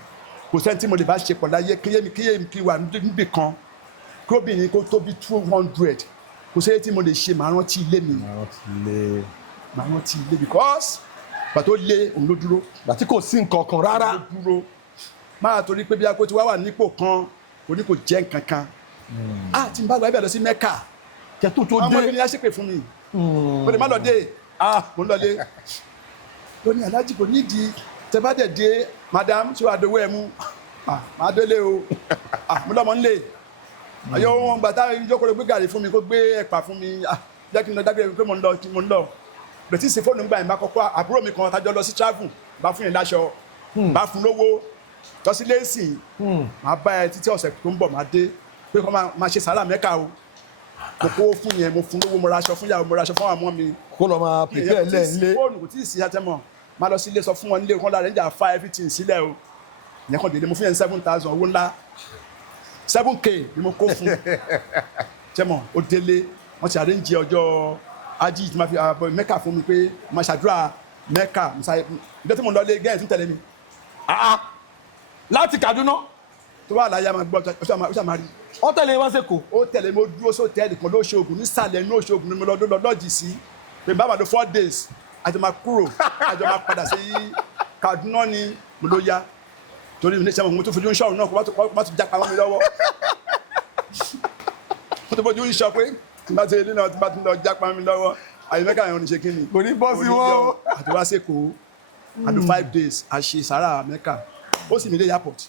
kò sẹ́ni tí mo lè bá ṣe pọ̀ láyé kí wà níbì kan kí obìnrin kó tó bí 200 kò sẹ́ni tí mo lè ṣe màá rántí ilé mi màá rántí ilé because gbàtó lé òun ló dúró. gbàtí kò sí nǹkan kan rárá. ló dúró máa torí pé bí akó ti wá wà nípò kan kò ní kò jẹ́ nǹkan kan. tí n bá gba ibẹ̀ lọ sí Mẹ́kà kẹtù tó dé ọmọ ẹgbẹ́ ni a ṣépè fún mi. mo lè má lọ dé mo ń lọ dé. tó ní Alhaji kò nídìí tẹ bá dẹ̀ dé madam tí wàá dowó ẹ mú máa délé o mo lọ́mọ nílé. àyọ̀ wọn gbà tá ìjókòó ló gbé gàrí fún mi kó gbé ẹ̀pà fún mi jẹ́ kí n lọ dágbére pé mo ń lọ bẹ̀tí ṣe fóònù gbà yẹn bá kọ́kọ́ àbúrò mi kan tájọ́ lọ sí travel bá fún yẹn láṣọ bá fún lówó lọ sí lẹ́sìn máa bá ẹ títí ọ̀sẹ̀ tó ń bọ̀ máa dé pé kọ́ máa ṣe sàárà Mẹ́kà o mo kó fún yẹn mo fún lówó mo raṣọ fún yàrá mo raṣọ fún àwọn ọmọ mi. kó lọ máa pèpè lẹ́ẹ̀lé fóònù kò tí ì sí àtẹmọ̀ máa lọ sí ilé sọ fún wọn nílé kan lára níjà fa everything sílẹ̀ o ìyẹn kan délé mo fún yẹn 7,000 owó ńlá 7K ni mo kó fún tẹmọ̀ ó délé wọ́n ti arrange ọjọ́ ají tí ma fi Mẹ́kà fún mi pé ma ṣàdúrà Mẹ́kà ìjọ tí mo lọ lé gẹ́ẹ̀ tún tẹ̀lé mi. láti Kaduna. tó wà láyé àmà gbọ́ ó ṣàmà rí. ó tẹ̀lé wọn sẹ́kọ̀ọ́. ó tẹ̀lé mo dúró sóòtẹ́ẹ̀lì kan lóṣogùn nísàlẹ̀ ní Òṣogùn ni mo lọ lọ́ọ̀jì sí pé bá wà lọ 4 days àjọ máa kúrò àjọ máa padà sí Kaduna ni mo ló yá torí mi ní sẹ́wọ̀n mo tó fojú ń ṣọ́run náà kó bá tún jápa mọ́ mi lọ́wọ́ mo tó fojú ń ṣọ́ pé tí bá ti rí náà tí bá tún lọ jápa mọ́ mi lọ́wọ́ àyè mẹ́ka yẹn ò ní ṣe kí ni kò ní bọ́ sí wọn. àdúrà sèkó àdó 5 days àṣe sàrà mẹ́ka ó sì mí dé airport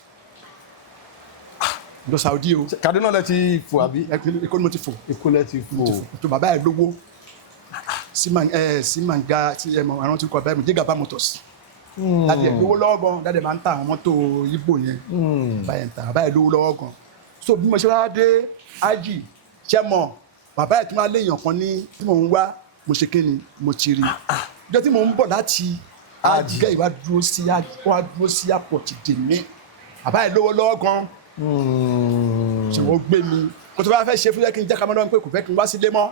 lọ Saudi o. Kaduna lẹ ti fò àbí. Èkó ni mo ti fò. Èkó lẹ ti fò. tó bàbá ẹ lówó simanga tí ẹ mọ àwọn tí kò bá mi Jigaba Motors. Dádì ẹ lówó lọ́wọ́ gan dádì máa ń ta àwọn mọ́tò Ìgbò yẹn. Bàbá yẹn ń ta bàbá ẹ lówó lọ́wọ́ gan. So bí mo ṣe wá dé ájì ṣẹ́ mọ̀ bàbá ẹ tún wá léèyàn kan ní tí mò ń wá mo ṣe kíni mo ti rí. Ìjọ tí mò ń bọ̀ láti ájì gẹ́ ìwà dúró sí airport dè mí bàbá ẹ lówó lọ́wọ́ gan. Ṣé wọ́n gbé mi kó tó bá fẹ́ ṣe fún yẹ kí n jẹ́ ká mọ́ lọ́wọ́ pé kò fẹ́ kí n wá sílé mọ́.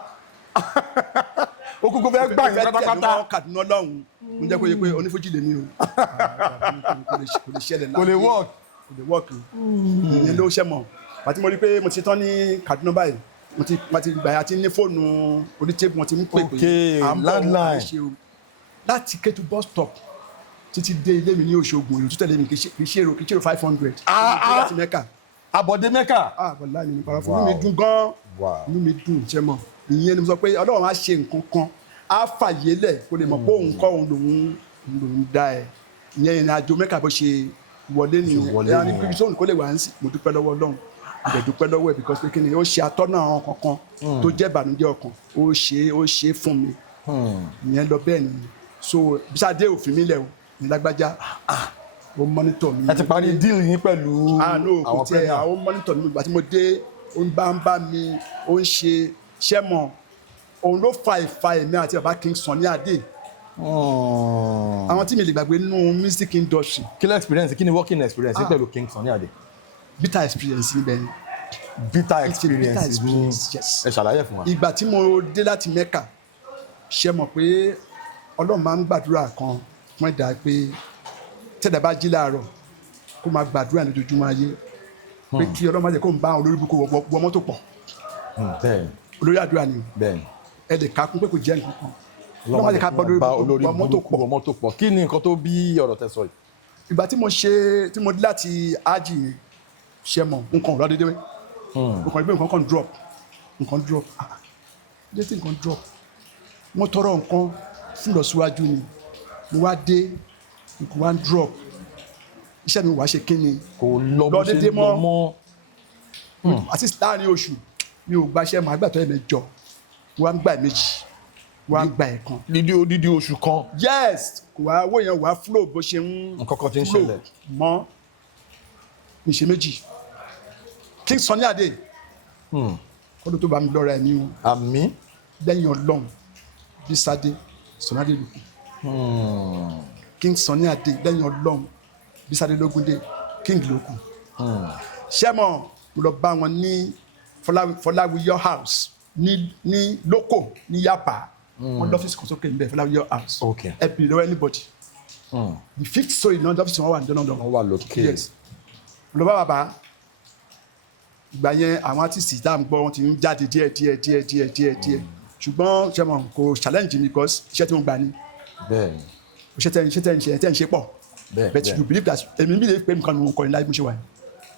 Ó kúkú fẹ́ gbà yín pátápátá. Kaduna lọ́hùn mo jẹ́ kó yẹ pé onífújì lè mí o kò lè ṣẹlẹ̀ kò lè work. kò lè work ìyẹn ló ṣẹ́ mọ̀ àti mo rí pé mo ti tán ní Kaduna báyìí mo ti gbà àti ní fóònù onítẹ́bù wọn ti ń pè pé à ń bọ̀ wọ́n ṣe o láti Kétu bus stop títí dé ilé mi ní Òṣogbo èrò tó tẹ̀lé mi kì í ṣe èrò 500 láti Mẹ́kà. Àbọ̀dé Mẹ́kà. Bọ̀dá mi ní parọ́ fún mi dùn gan-an inú mi dùn ṣẹ́ mọ̀ ìyẹn ni mo sọ pé Ọlọ́run á ṣe nǹkan kan á fàyè lẹ̀ kó lè mọ̀ pé òun kọ́ òun lòun dá ẹ̀ ìyẹn ìrìn àjò Mẹ́kà bó ṣe wọlé nìyẹn ẹ̀yà ní pípí sóhun kó lè wà ń sí mo dúpẹ́ lọ́wọ́ Ọlọ́run mo dúpẹ́ lọ́wọ́ ẹ̀ because pé kí ni ó ṣe atọ́nà àwọn kankan tó jẹ́ ìbànújẹ́ ọkàn ó ṣe fún mi ìyẹn lọ bẹ́ẹ̀ ni so Bísádé òfin mi lẹ̀ o ní lágbájá ó mọ́nítọ̀ mi. Ẹ ti parí díìlì yín pẹ̀lú àwọn pẹ́ẹ́nà. Ó mọ́nítọ̀ mi ìgbà tí mo dé ó ń bá mi ó ń ṣe ṣẹ́mọ̀ òun ló fa èmi àti bàbá King Sunny Adé. Àwọn tí mi lè gbàgbé nínú music industry. Kí ló experience kí ni working experience pẹ̀lú King Sunny Adé? Bitter experience níbẹ̀ ni. Bitter experience ni yes. Ẹ ṣàlàyé fún wa. Ìgbà tí mo dé láti Mẹ́kà ṣe mọ̀ pé Ọlọ́run máa ń gbàdúrà kan fún ẹ̀dá pé tẹ́lẹ̀ bá jí láàárọ̀ kó máa gbàdúrà lójoojúmọ́ ayé pé kí Ọlọ́run máa jẹ́ kó ń bá àwọn olórí burúkú wọ mọ́tò pọ̀. Olórí àdúrà ni ẹ lè ká kún pé kò jẹ́ nǹkan kan Ọlọ́run máa jẹ́ ká bá olórí burúkú wọ mọ́tò pọ̀. Kí ni nǹkan tó bí ọ̀rọ̀ tẹ́ sọ yìí? Ìgbà tí mo dé láti ájì ṣe mọ̀ nǹkan ọ̀rọ̀ dédé nǹkan ìgbé nǹkan drop dé tí nǹkan drop mo tọrọ nǹkan fún ìlọsíwájú ni mo wá dé nǹkan wá ń drop iṣẹ́ mi wá ṣe kí ni kò lọ dédé mọ́ àti láàrin oṣù mi ò gbaṣẹ́ mọ́ àgbàtọ́ ẹ̀mẹ́jọ wá ń gbà méjì wá ń gbà ẹ̀kan. dídí oṣù kan. yes kò wá owó yẹn wá flow bó ṣe ń nǹkan kan ti ń ṣẹlẹ̀ mọ́ mi ṣe méjì King Sunny Adé kọ́dọ̀ tó bá mi lọ́ra ẹ̀ ní o. Àmín. lẹ́yìn Ọlọ́run Bísádé Sunny Adé lókun. King Sunny Adé lẹ́yìn Ọlọ́run Bísádé Lógúndé King lókun. ṣẹ́mọ̀ mo lọ bá wọn ní Fọláwíyọ house ní lóko ní Yaba wọn lọ́fíìsì kan sókè níbẹ̀ Fọláwíyọ house ẹ bì lọ́wọ́ anybody. the 5th story náà lọ́fíìsì wọn wà ní London. wọ́n wà lókè. yes mo lọ bá bàbá ìgbà yẹn àwọn artiste tá à ń gbọ́ wọn ti ń jáde díẹ̀ ṣùgbọ́n ṣẹ́mọ̀ kò challenge mi because iṣẹ́ tí mo gbà ní. bẹ́ẹ̀ni. iṣẹ́ tẹ́ ń ṣe pọ̀. but you believe that èmi believe pé nǹkan ni mo ń kọrin láyé mo ṣe wà ní.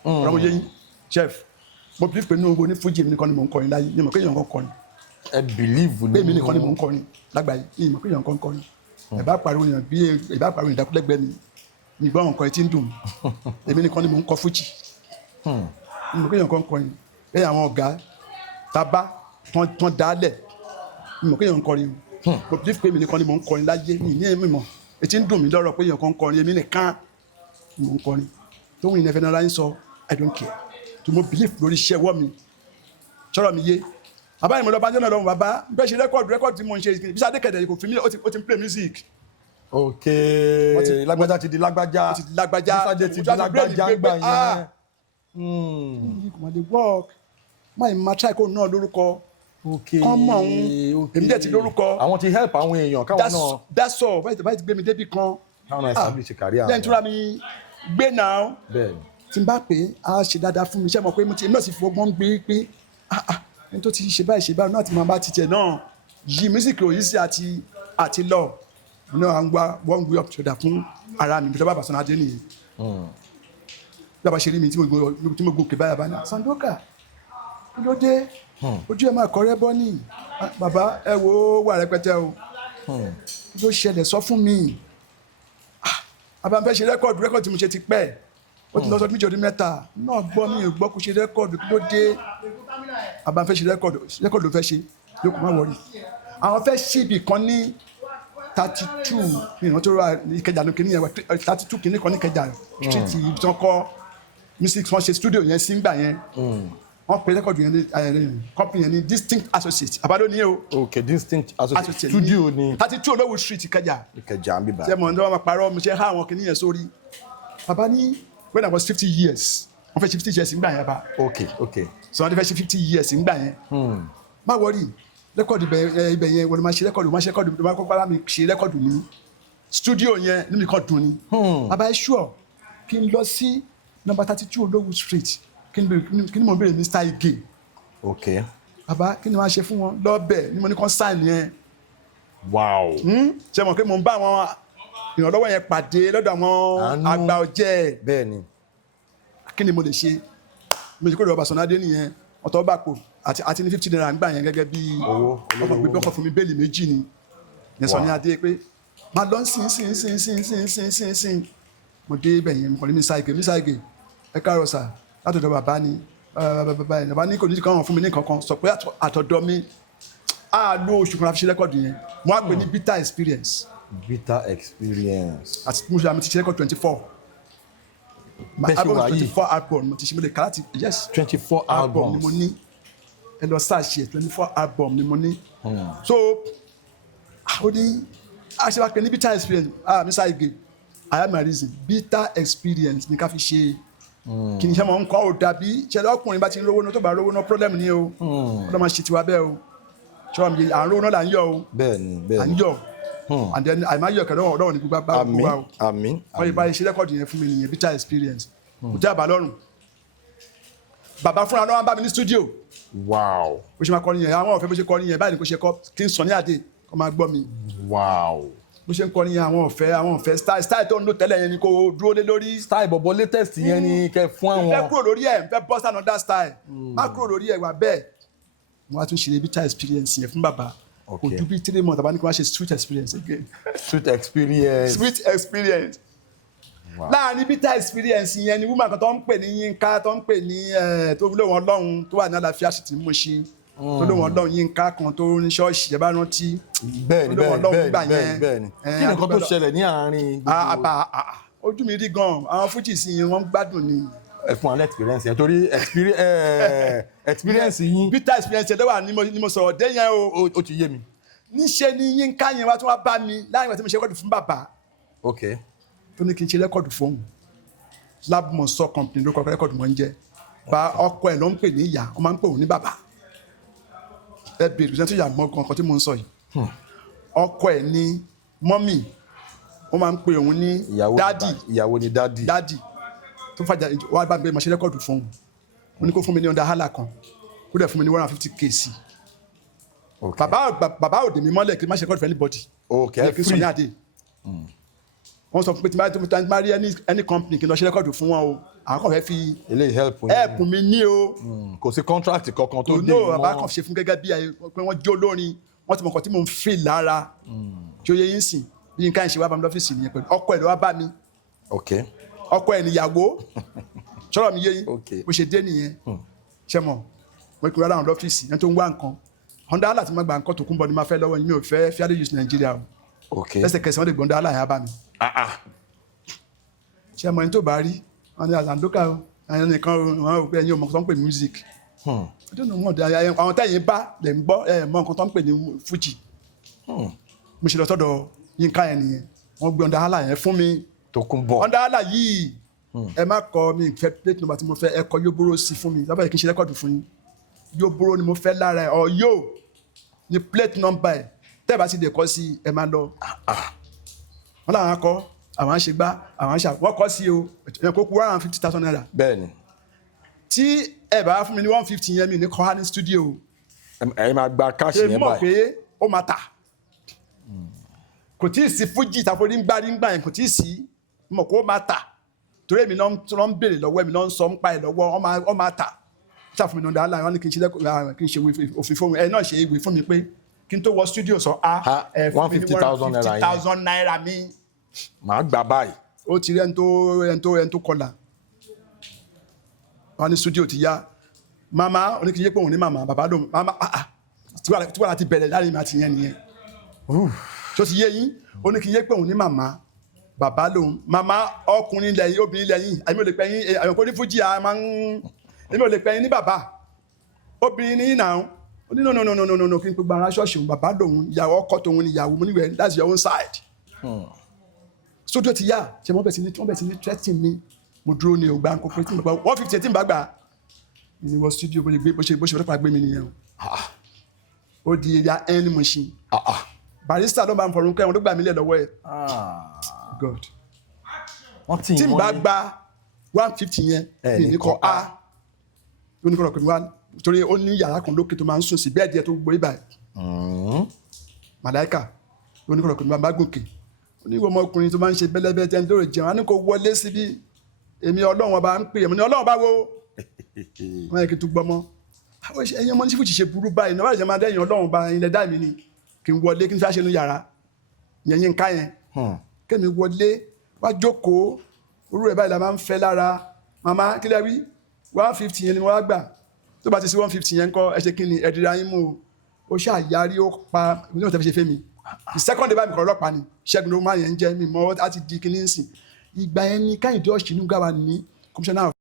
ọ̀rọ̀ mo yé yín chef mo believe pé nínú ní fújì èmi nìkan ni mo ń kọrin láyé mi mọ̀ pé èèyàn kan kọrin. ẹ believe pé èmi nìkan ni mo ń kọrin lágbàáyé mi mọ̀ pé èèyàn kan kọrin. ẹ bá pariwo èèyàn bí ẹ bá pariwo ìdákúlẹ́gbẹ́ mi ìgbọ́ nǹkan tí ń dùn èmi nìkan ni mo ń kọ fújì. mi mọ̀ pé èèyàn kan kọrin bẹ́ẹ̀ àwọn ọ̀gá tábà tán dálẹ̀ mi mọ̀ pé èèyàn kọrin mo believe pé èmi nìkan ni mo ń kọrin láyé mi ní èmi mọ̀ etí ń dùn mí lọ́rọ̀ pé èèyàn kan kọrin èmi nìkan ni mo ń kọrin tó wù ní ẹ̀fẹ̀ náírà ń sọ I don't care tó mo believe lórí iṣẹ́ ọwọ́ mi sọ̀rọ̀ mi yé bàbá yìí mo lọ bá jọ́nà lọ́wọ́ bàbá bẹ́ẹ̀ ṣe rẹ́kọ̀dù tí mo ń ṣe Bísádé kẹ̀dẹ̀ kò fi mí ó ti ń play music. ok lágbájá ti di lágbájá Bísádé ti di lágbájá gbà yẹn. kò má lè work máa ma try kó náà lórúkọ kọ́mọ̀ òun èmi dẹ̀ ti lórúkọ. àwọn ti help àwọn èèyàn káwọn náà. that's all báyìí ti gbé mi débi kan. káwọn náà establish career àwọn. lẹ́yìn tó ra mi gbé náà. bẹ́ẹ̀ni. tí n bá pè é a ṣe dáadáa fún mi ṣé mo pé mo ti náà sì fọgbọ́n gbé pé ẹni tó ti ṣe báyìí náà ti máa bá ti tẹ̀ náà yí mísíkì òyìn sí àti lọ náà ń wá one way up to that fún ara mi bí bàbá Sanadé nìyẹn bí bàbá ṣe rí mi tí mo gòkè báyà bá ní Sandoka kí ló dé ojú ẹ máa kọrẹ bọ ní bàbá ẹ wo wà rẹpẹtẹ o ló ṣẹlẹ̀ sọ fún mi bàbá mi fẹ́ ṣe rẹ́kọ̀dù tí mo ṣe ti pẹ́ ó ti lọ sọdún méjì ọdún mẹ́ta náà gbọ́ mi ò gbọ́ kó ṣe rẹ́kọ̀dù kí ló dé bàbá mi fẹ́ ṣe rẹ́kọ̀dù ló fẹ́ ṣe lókùn má wọrí àwọn fẹ́ ṣí ibì kan ní 32 ìrántí tó rà Ìkẹjà lókè níyẹn 32 kìíní kan ní Ìkẹjà street tí wọ́n kọ́ music wọ́n ṣe studio yẹn sí ngbà yẹn wọ́n pe rẹ́kọ̀dù yẹn ní company yẹn ní Distinct Associate àbádọ́ ní o. ok Distinct Associate studio ní 32 Olówú street Ìkẹjà ń bíbá. ṣé mo ń dọ́wọ́ máa parọ́ mo ṣe há àwọn kìíní yẹn sórí bàbá ní when I was 50 years wọ́n fẹ́ ṣe 50 years ngbà yẹn bá. ok so wọ́n fẹ́ ṣe 50 years ngbà yẹn má wọrí rẹ́kọ̀dù ibẹ̀ yẹn wọ́n máa ṣe rẹ́kọ̀dù máa ṣe rẹ́kọ̀dù wọ́n máa kọ́kọ́ bá mi ṣe rẹ́kọ̀dù ní studio yẹn níbi kan dùn ni. bàbá ẹ ṣúọ kí n lọ sí number 32 Olówú street kí ni mo béèrè Mr. Ige. ok bàbá kí ni wọ́n á ṣe fún wọn lọ́bẹ̀ ni mo ní kàn sign yẹn. wow. ṣe mọ̀ pé mo ń bá àwọn ìrànlọ́wọ́ yẹn pàdé lọ́dọ̀ àwọn àgbà ọ̀jẹ̀. bẹ́ẹ̀ ni. kí ni mo lè ṣe mo ṣe kó lọ́ọ́ Sanadé nìyẹn ọ̀tọ̀ bá pò àti ní 50 naira ń gbà yẹn gẹ́gẹ́ bí ọkọ̀ pé ọkọ̀ fún mi bẹ́ẹ̀lì méjì ni yẹn Sunny Adé pé máa lọ sin mo dé ibẹ̀ yẹn mo kàn ní Mr. Ige ẹ káàárọ̀ sà látọ̀dọ̀ bàbá ni bàbá ní kò ní kàn fún mi ní kankan sọ pé àtọ̀dọ̀ mi á lo oṣù kan láti ṣe rẹ́kọ̀dù yẹn mo á pè ní bitter experience. àti mo ṣe àmì ti ṣe rẹ́kọ̀dù 24. bẹ́ẹ̀ ṣe wà yìí 24 album mo ti ṣe mo lè kà láti yes 24 albums ni mo ní ẹ lọ search 24 album ni mo ní. so ó ní àṣewàpẹ ní bitter experience Mr. Ige I have my reason bitter experience ní ká fi ṣe kì í ṣe mọ̀ nǹkan ò dàbí ṣẹlẹ̀ ọkùnrin bá ti ń rówó náà tó bá rówó náà problem ni o ọlọ́mọ máa ṣe tiwa bẹ́ẹ̀ o ṣọwọ́ mi à ń rówó náà là ń yọ o à ń yọ and then àìmá yọ kẹ̀lẹ́ ọ̀dọ́ ní gbogbo bá gbogbo wa o àmín wọ́n yìí bá ṣe rẹ́kọ̀dì yẹn fún mi nìyẹn bitter experience kò tẹ́ àbá lọ́rùn bàbá fúnra náà wọ́n bá mi ní studio. wow. bó ṣe máa kọrin yẹn àwọn ọ̀fẹ́ bó ṣe kọrin yẹn báyìí ni kò ṣe kọ kí n Sunny Adé kó máa gbọ́ mi. wow. bó ṣe ń kọrin yẹn àwọn ọ̀fẹ́ style tó ń lò tẹ́lẹ̀ yẹn ni kò dúró lé lórí. style bọ̀bọ̀ latest yẹn ni kẹ fún àwọn. fẹ́ kúrò lórí ẹ̀ fẹ́ bọ́ sánú that style má kúrò lórí ẹ̀ wà bẹ́ẹ̀. mo wá tún ṣe bitter experience yẹn fún bàbá kò ju bí 3 months àbá ní kí wọ́n ṣe sweet experience again. sweet experience. Wow. Láàrin bitter experience yẹn ni woman kan tó ń pè ní Yínká tó ń pè ní tó lé wọn lọ́hùn tó wà ní àlàáfíà sì ti mú ṣe tó lé wọn lọ́hùn Yínká kan tó ní ṣọ́ọ̀ṣì ẹ bá rántí. bẹ́ẹ̀ni kí nìkan tó ṣẹlẹ̀ ní àárín gbogbo. ojú mi rí gan àwọn fújì sí yẹn wọ́n gbádùn ni. ẹ fún alẹ́ experience yẹn torí experience yín. bitter experience yẹn lọ́wọ́ ni mo sọ̀rọ̀ dé yẹn o. ó ti yé mi. níṣẹ́ ni Yínká yẹn wá tún wá bá mi láàrin ìgbà tí mo ṣe rẹ́kọ̀dù fún bàbá. ok. tó ní kí n ṣe rẹ́kọ̀dù fóun Lab Monster company ló kọ́ rẹ́kọ̀dù wọn jẹ́ bá ọkọ ẹ̀ ló ń pè ní ìyá wọ́n máa ń pè òun ní bàbá ẹ bèrè ìṣẹ́ tó yà mọ́ gan kan tí mo ń sọ yìí ọkọ ẹ̀ ní mọ́mì wọ́n máa ń pè òun ní dádì ìyàwó ni dádì tó fàjà wà bá mi bẹ́ẹ̀ máa ṣe rẹ́kọ̀dù fóun mo ní kó fún mi ní ọ̀dà hálà kan kó dẹ̀ fún mi ní 150k sí bàbá òde mi mọ́lẹ̀ kí n má ṣe rẹ́kọ̀dù for anybody free Sunny Adé wọ́n sọ fún pé tí n bá rí any company kí n lọ ṣe rẹ́kọ̀dù fún wọn o àwọn kan fẹ́ fi help mi ní o. kò sí contract kankan tó dé mọ́. bàbá kan ṣe fún gẹ́gẹ́ bí pé wọ́n jó lórin wọ́n ti mọ̀ nǹkan tí mò ń feel lára tí ó yẹ yín sìn bí nǹkan ìṣe wá bá mi lọ́fíìsì nìyẹn pẹ̀lú ọkọ ẹ̀ ló wá bá mi ọkọ ẹ̀ níyàwó sọ̀rọ̀ mi yé yín bó ṣe dé nìyẹn ṣe mọ̀ mo kí n rárá àwọn lọ́fíìsì ẹni tó ń wá nǹkan $100 láti má gba nǹkan tó kún bọ̀ ni máa fẹ́ lọ́wọ́ yín mi ò fẹ́ fairly use Nigeria o lẹ́sẹ̀kẹsẹ̀ wọ́n lè gbọ́n $100 yẹn bá mi. ṣé ẹmọ ẹni tó bá rí wọn ni Sandoka ẹni nìkan wọn ò pé ẹyin ọmọ kan tó ń pè ní music àwọn tẹ̀yìn bá lè ń gbọ́ ẹ mọ nǹkan tó ń pè ní Fuji mo ṣe lọ sọ́dọ̀ Yínká yẹn nìyẹn wọ́n gbé $100 yẹn fún mi tó kún bọ̀ $100 yìí ẹ má kọ mi fẹ́ plate number tí mo fẹ́ ẹ kọ Yóbóró sí fún mi lábẹ́ kí n ṣe rẹ́kọ̀dù fún yín Yóbóró ni mo fẹ́ lára ẹ ọ yóò ní plate number ẹ tẹ́ bá ti lè kọ́ sí ẹ máa lọ wọ́n làwọn akọ àwọn àṣegbá àwọn àṣà wọ́n kọ́ sí o ẹ̀ kó kú $150,000. bẹ́ẹ̀ni. tí ẹ bá fún mi ní 150 yẹn mi ní kọ́ ní studio. ẹ máa gba káàṣì yẹn báyìí. ẹ mọ̀ pé ó máa tà kò tí ì sí fújì tàforí ń gbá yẹn kò tí ì sí mọ̀ kó máa tà torí èmi náà ń béèrè lọ́wọ́ èmi náà ń sọ ń pa ẹ̀ lọ́wọ́ ọ máa tà ṣàfihàn mi náà dáhà láàrin wọn ni kí n ṣe òfin fún mi ẹ náà ṣe ìwé fún mi pé kí n tó wọ studio sọ ẹ fún mi ní 150,000 naira mi. màá gbà báyìí. ó ti rí ẹni tó kọlà wọn ní studio ti yá mama oníkìyé pé òun ní mama bàbá lòun mama tí wàá láti bẹ̀rẹ̀ láàrin mi àti yẹn nìyẹn tó ti yé yín oníkìyé pé òun ní mama bàbá lòun mama ọkùnrin lẹ́yìn obìnrin lẹ́yìn àmì ò lè pẹ́ yín àmì ò ní fújì èmi ò lè pẹ́ yín ní bàbá obìnrin ní ìnà ó ní no kí n gbogbo ara ṣọ́ọ̀ṣì òun bàbá lòun ìyàwó ọkọ tòun ni ìyàwó mo níwèé that's your own side. Studio ti yá ṣe wọ́n bẹ̀ sí ní threatening mi mo dúró ní ògbà nǹkan tí mo gbà 150 tí mo bá gbà ní wọ́n studio bó ṣe rẹ́pà gbé mi nìyẹn ó di area end machine barista ló bá ń fọrùn kẹwọn ló gbà mí lẹ̀ lọ́wọ́ ẹ̀ God tí mo bá gba 150 yẹn ní kọ́ a ó ní kọ́ ọ̀pẹ̀ mi wá torí ó ní yàrá kan lókè tó máa ń sùn sí bẹ́ẹ̀ díẹ̀ tó gbórí báyìí màláìkà ó ní kọ́ ọ̀pẹ̀ mi wá bá gòkè ó ní ọmọkùnrin tó máa ń ṣe bẹ́lẹ́bẹ́ tẹ́ ń lórí jẹun á ní kó wọlé síbí èmi ọlọ́run ọba ń pè é mo ní ọlọ́run bá wo wọ́n yẹ kí n tún gbọ́mọ́ ẹ̀yin ọmọ ní sífù ti ṣe burú báyìí náà wà lè máa dẹ́yìn ọlọ́run bá ilẹ̀ dá mi ni kí n wọlé kí n fẹ́ ṣe inú yàrá yẹn yín ká yẹn kẹ́mi wọlé wá jókòó orú ẹ̀ báyìí la máa ń fẹ́ lára màmá kílẹ̀ wí 150 yẹn ni wọ́n á gbà tó bá ti sí 150 yẹn kọ́ ẹ ṣe kí ni ẹ̀dìrà yín mú o ṣáà yarí ó pa ìgbésẹ̀ tó fi ṣe fẹ́ mi the second day báyìí mi kọ́ ọlọ́pàá ni ṣẹ́gun ló máa yẹn ń jẹ́ mi mọ́ á ti di kíní ń sìn ìgbà yẹn ni Káyìndé Ọ̀ṣínúgà wà ní commissioner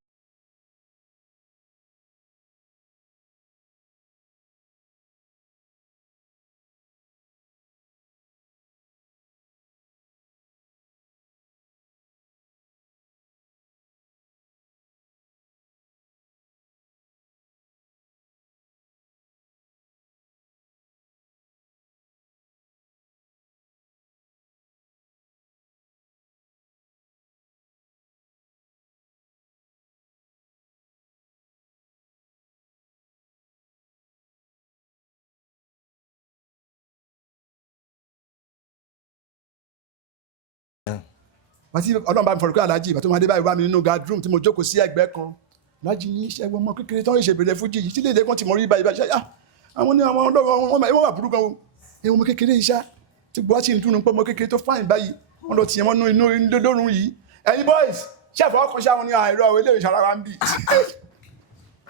àti ọlọ́run bá mi fọ̀rọ̀ pé aláàjì ìbá tó máa dé báyìí wá mi nínú guard room tí mo jókòó sí ẹgbẹ́ kan aláàjì ní ìṣẹ́gun ọmọ kékeré tó ń ṣèbèrè fújì yìí tí léde kan ti mọ̀ rí báyìí báyìí àwọn ní àwọn ọlọ́run wọ́n wà burú gan o ẹ̀wọ̀n ọmọ kékeré iṣá tí gbọ́ sí ìdúnnú pé ọmọ kékeré tó fáìn báyìí wọ́n lọ tiẹ̀ mọ́ inú lórun yìí ẹ̀yin boys ṣẹ́fọ̀ ọkọ̀ ṣe àwọn ní àìrọ̀ ilé ìṣàrà wa ń bì.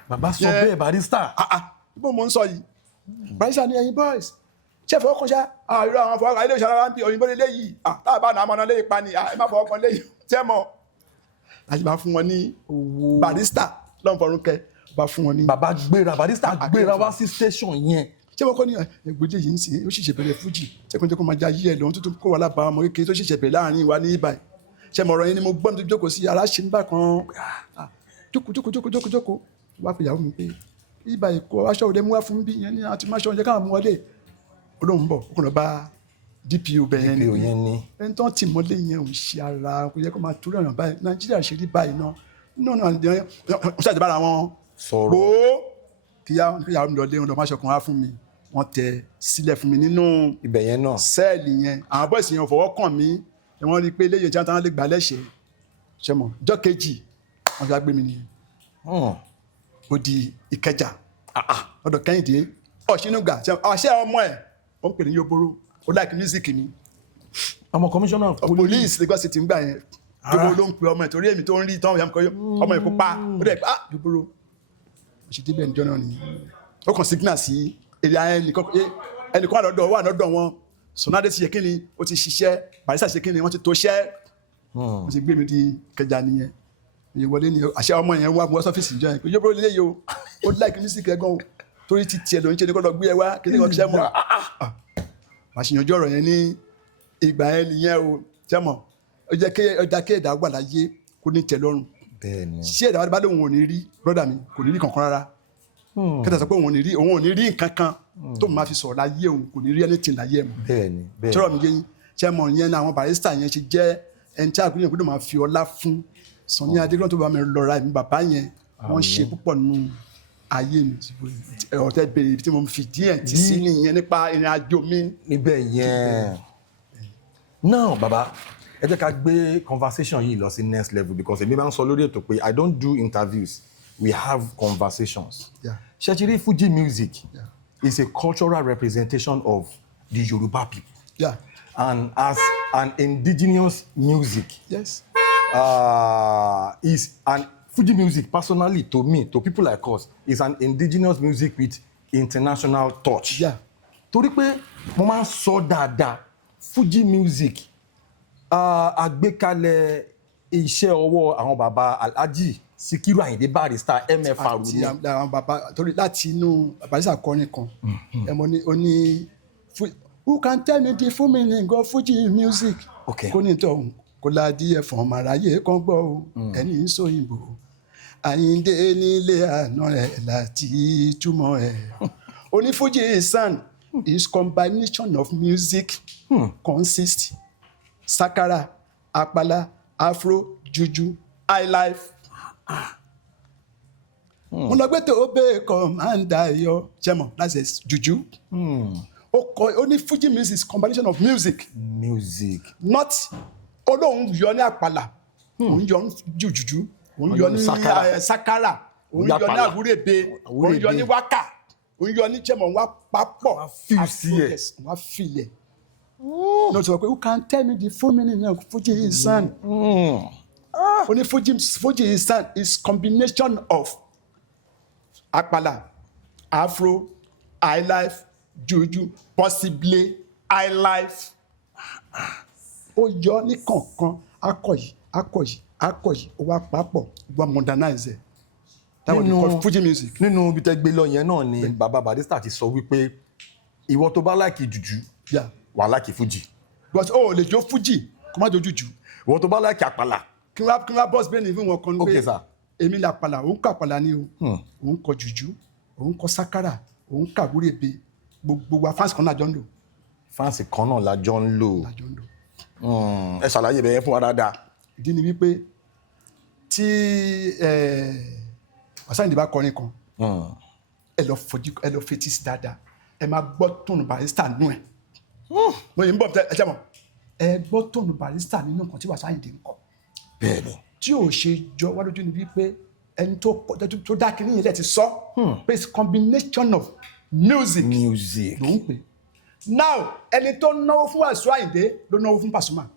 bàbá sọ bẹ́ẹ̀ barista. ibo mo ń sọ yìí barista ní ẹ̀yin boys ṣẹ́fọ̀ ọkọ̀ ṣá àìrọ̀ àwọn afọwọ́kọ̀ ilé ìṣàrà wa ń bì òyìnbó lé yìí táàbà náà mọ́ná lé ipa ni ẹ má fọwọ́ kan lé yìí tẹ́mọ̀ láti bá fún wọn ní barista lọ́nfọ̀rúnkẹ́ bá fún wọn ní. bàbá gbéra barista gbéra wá sí station yẹn. ṣé wọ́n kọ́ ní ẹgbẹ́jẹ́ yìí ń sìn ó ṣìṣẹ́ bẹ̀rẹ̀ fújì ṣẹ́kùnjẹ́ kó máa já yí ẹ̀ lọ́wọ́ tuntun kó wà lábàá ọmọ kékeré tó ṣìṣẹ́ bẹ̀rẹ̀ láàrin wa ní ibà ṣe mọ̀rọ̀ yẹn ni mo gbọ́ mi tó jókòó sí ara ṣe ń bá kan jókòó wá fi ìyàwó mi pé ibà ìkó aṣọ òde mú wá fún bí yẹn ní àti máṣọ oúnjẹ káwọn mú wọlé olóhùn bọ̀ ó kàn lọ bá DPO bẹ́ẹ̀ ni ẹni tó ti mọ́lé yẹn ò ṣe ara kò yẹ kó máa torí ọ̀nà báyìí Nàìjíríà ṣe rí báyìí náà wọ́n ṣàtìbá ara wọn sọ̀rọ̀ kíyàwó mi lọ lé wọn lọ máṣọ kan wá fún mi wọ́n tẹ sílẹ̀ fún mi nínú ibẹ̀ yẹn náà sẹ́ẹ̀lì yẹn àwọn bọ́ọ̀sì yẹn fọwọ́ kàn mí wọ́n rí i pé eléyìí tí wọ́n lè gbà lẹ́sẹ̀ ṣe mọ̀ ọjọ́ kejì wọ́n fi gbé mi nìyẹn ó di Ìkẹjà ọ̀dọ̀ Kẹ́hìndé Ọ̀ṣínúgà àṣẹ ọmọ ẹ̀ ó ń pè ní Yoboro ó láìkí mísíkì mi ọmọ commissioner of police Lagos City ń gbà yẹn Yoboro ló ń pe ọmọ ẹ̀ torí èmi tó ń rí tán ọmọ ẹ̀ kó pa ó dẹ̀ Yoboro ó ṣe débẹ̀ níjọ́ náà nìyẹn ó kàn signal sí èrè ẹnìkan wà lọ́dọ̀ wọn Sonade ti ṣe kí ni ó ti ṣiṣẹ́ Barrister ṣe kí ni wọ́n ti tó ṣẹ́ wọ́n ti gbé mi di Ìkẹjà nìyẹn èyí wọlé ni àṣẹ ọmọ yẹn wá wọ́n sọ́fíìsì ìjọ yẹn pé Yoboro lélẹ́yìí o ó láìkí mísíkì ẹ̀ gan o torí ti tiẹ̀ ló ń ṣe ní kó lọ gbé ẹ wá kí ni kò ṣẹ́ mọ́ àṣìyànjú ọ̀rọ̀ yẹn ní ìgbà yẹn nìyẹn o tẹ́mọ̀ ó jẹ́ kí ọjà kí ẹ̀dá wà láyé kó ní tẹ́ lọ́rùn ṣé ẹ̀dá bá lóun ò ní rí brọ́dà mi kò ní rí kankan rárá kẹta sọ pé òun ò ní rí nǹkan kan tó máa fi sọ̀rọ̀ láyé òun kò ní rí anything láyé ẹ̀ mọ́ tọ́rọ̀ mi yẹn tẹ́mọ̀ yẹn náà àwọn Barrister yẹn ṣe jẹ́ ẹni tí àgbéyàn gbọ́dọ̀ máa fi ọlá fún Sunny Adégbọ́n tó bá mi lọ́ra ẹ̀mí bàbá yẹn wọ́n ṣe púpọ̀ nù ayé mi ọ̀tẹ̀ bèrè ibi tí mo fi díẹ̀ ti sí nìyẹn nípa ìrìn àjò mi. níbẹ̀ yẹn now baba ẹ jẹ́ ká gbé conversation yìí lọ sí next level because èmi máa ń sọ lórí ètò pé I don't do interviews, we have conversations. Ṣẹ̀ṣẹ̀rí Fuji music is a cultural representation of the Yoruba people. Yeah. And as an indigenous music, Yes. Is an Fuji music personally to me, to people like us, is an indigenous music with international touch. Yeah. Torí pé mo máa ń sọ dáadáa Fuji music àgbékalẹ̀ iṣẹ́ ọwọ́ àwọn bàbá Alhaji Sikiru Ayinde Barrister MFR àti àwọn bàbá torí láti inú Barrister kọrin kan ẹmọ ní oní who can tell me the full meaning of Fuji music. Okay. Kó ní tọ̀hún kó ládìí ẹ̀fọn ọmọ aráyé kan gbọ́ o ẹni sóyìnbó Ayinde nílé àná ẹ̀ láti túmọ̀ ẹ̀. Oní Fuji sound is combination of music consists sakara, apala, afro, juju, highlife. Mo lọ gbé tó bẹ́ẹ̀ kọ́mándà yọ jẹ́mọ̀ that's juju. Ó ní Fuji music is combination of music. Music. Not olóhùn yọ ní àpàlà, òun yọ ní juju, òun yọ ní sakara, òun yọ ní àwúrẹ́bẹ, òun yọ ní wákà, òun yọ ní jẹ́mọ̀ wá papọ̀. Wá fìlẹ̀. No, so who can tell me the full meaning of Fuji sound? Only Fuji sound is combination of Apala, Afro, highlife, Juju, possibly highlife. Ó yọ ní kọ̀ọ̀kan akọ̀yí, ó wá papọ̀, ó wá modernize. That what they call Fuji music. Nínú ibi tẹ́ gbé lọ yẹn náà ni bàbá Barrister ti sọ wípé ìwọ tó bá láìkì jùjú. Yeah. Wà láìkì Fuji. But lè jó Fuji kó má jó jùjú. Ìwọ tó bá láìkì àpàlà. Kí wọ́n bọ́ọ̀sì bẹ́ẹ̀ ni fún wọn kan Okay, sir. Èmi là àpàlà, òun kọ àpàlà ni o. Òun kọ jùjú, òun kọ sákárà, òun kọ àwúrẹ́bẹ. Gbogbo wa fáǹsì kan náà jọ ń lò. Fáǹsì kan náà la jọ ń lò. Ẹ ṣàlàyé bẹ́ẹ̀ fún wa dáadáa. Ìdí ni wípé tí Àsáyìndé bá kọrin kan, ẹ lọ fetí sí dáadáa. Ẹ máa gbọ́ tóònù Barrister nú ẹ̀. Mo yìí ń bọ̀ ẹ jẹ́ mọ̀ ẹ gbọ́ tóònù Barrister nínú nǹkan tí Àsáyìndé ń kọ. Bẹ́ẹ̀ni. Tí ò ṣe jọ wá lójú ni wípé ẹni tó dá kínní yẹn lẹ ti sọ pé it's combination of music ló ń pè. Now ẹni tó náwó fún Àsáyìndé ló náwó fún Pasuma.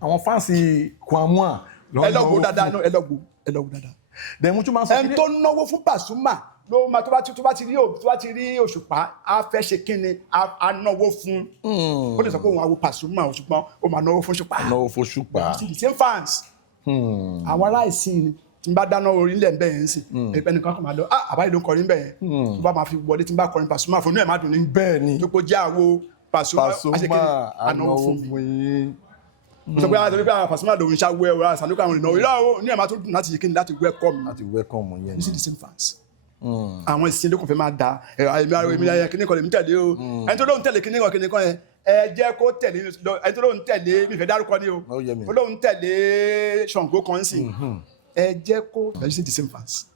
Àwọn fáǹsì Kwamua lọ náwó fún ẹ lọ gbó dáadáa. Dẹ̀mú tún máa ń sọ ẹni tó náwó fún Pasuma ló máa tó bá ti rí Òṣùpá á fẹ́ ṣe kínni á náwó fún. Ó lè sọ pé òun àwo Pasuma ṣùgbọ́n ó máa náwó fún Òṣùpá. Náwó fún Òṣùpá. The same fans. Àwọn aláìsìn ni tí n bá dáná orin lẹ̀ ń bẹ̀ yẹn sí ẹgbẹ́ nìkan kan máa lọ àbáyé ló ń kọrin bẹ̀ yẹn tó bá máa fi wọlé tí n bá kọrin Pasuma fún inú ẹ̀ má dùn ní. Bẹ́ẹ̀ni. tó kó jẹ́ àwo Pasuma ànáwó fún mi. Mo sọ pé àtọ́jú pé Pasuma lòun ṣàwọ́ ẹ̀rọ àṣàlùkọ́ àwọn ìnáwó ìlú ẹ̀ máa tó dùn láti yẹ kí ni láti welcome. Láti welcome yẹn. You see the same fans. Àwọn ìsìn ló kàn fẹ́ máa da èmi ayẹ kíní kan lèmi tẹ̀lé o ẹni tó lóun tẹ̀lé kíní kan yẹn ẹ jẹ́ kó tẹ̀lé ẹni tó lóun tẹ̀lé mi fẹ́ dárúkọ ni o ó lóun tẹ̀lé Ṣàngó kan sí ẹ jẹ́ kó you see the same fans.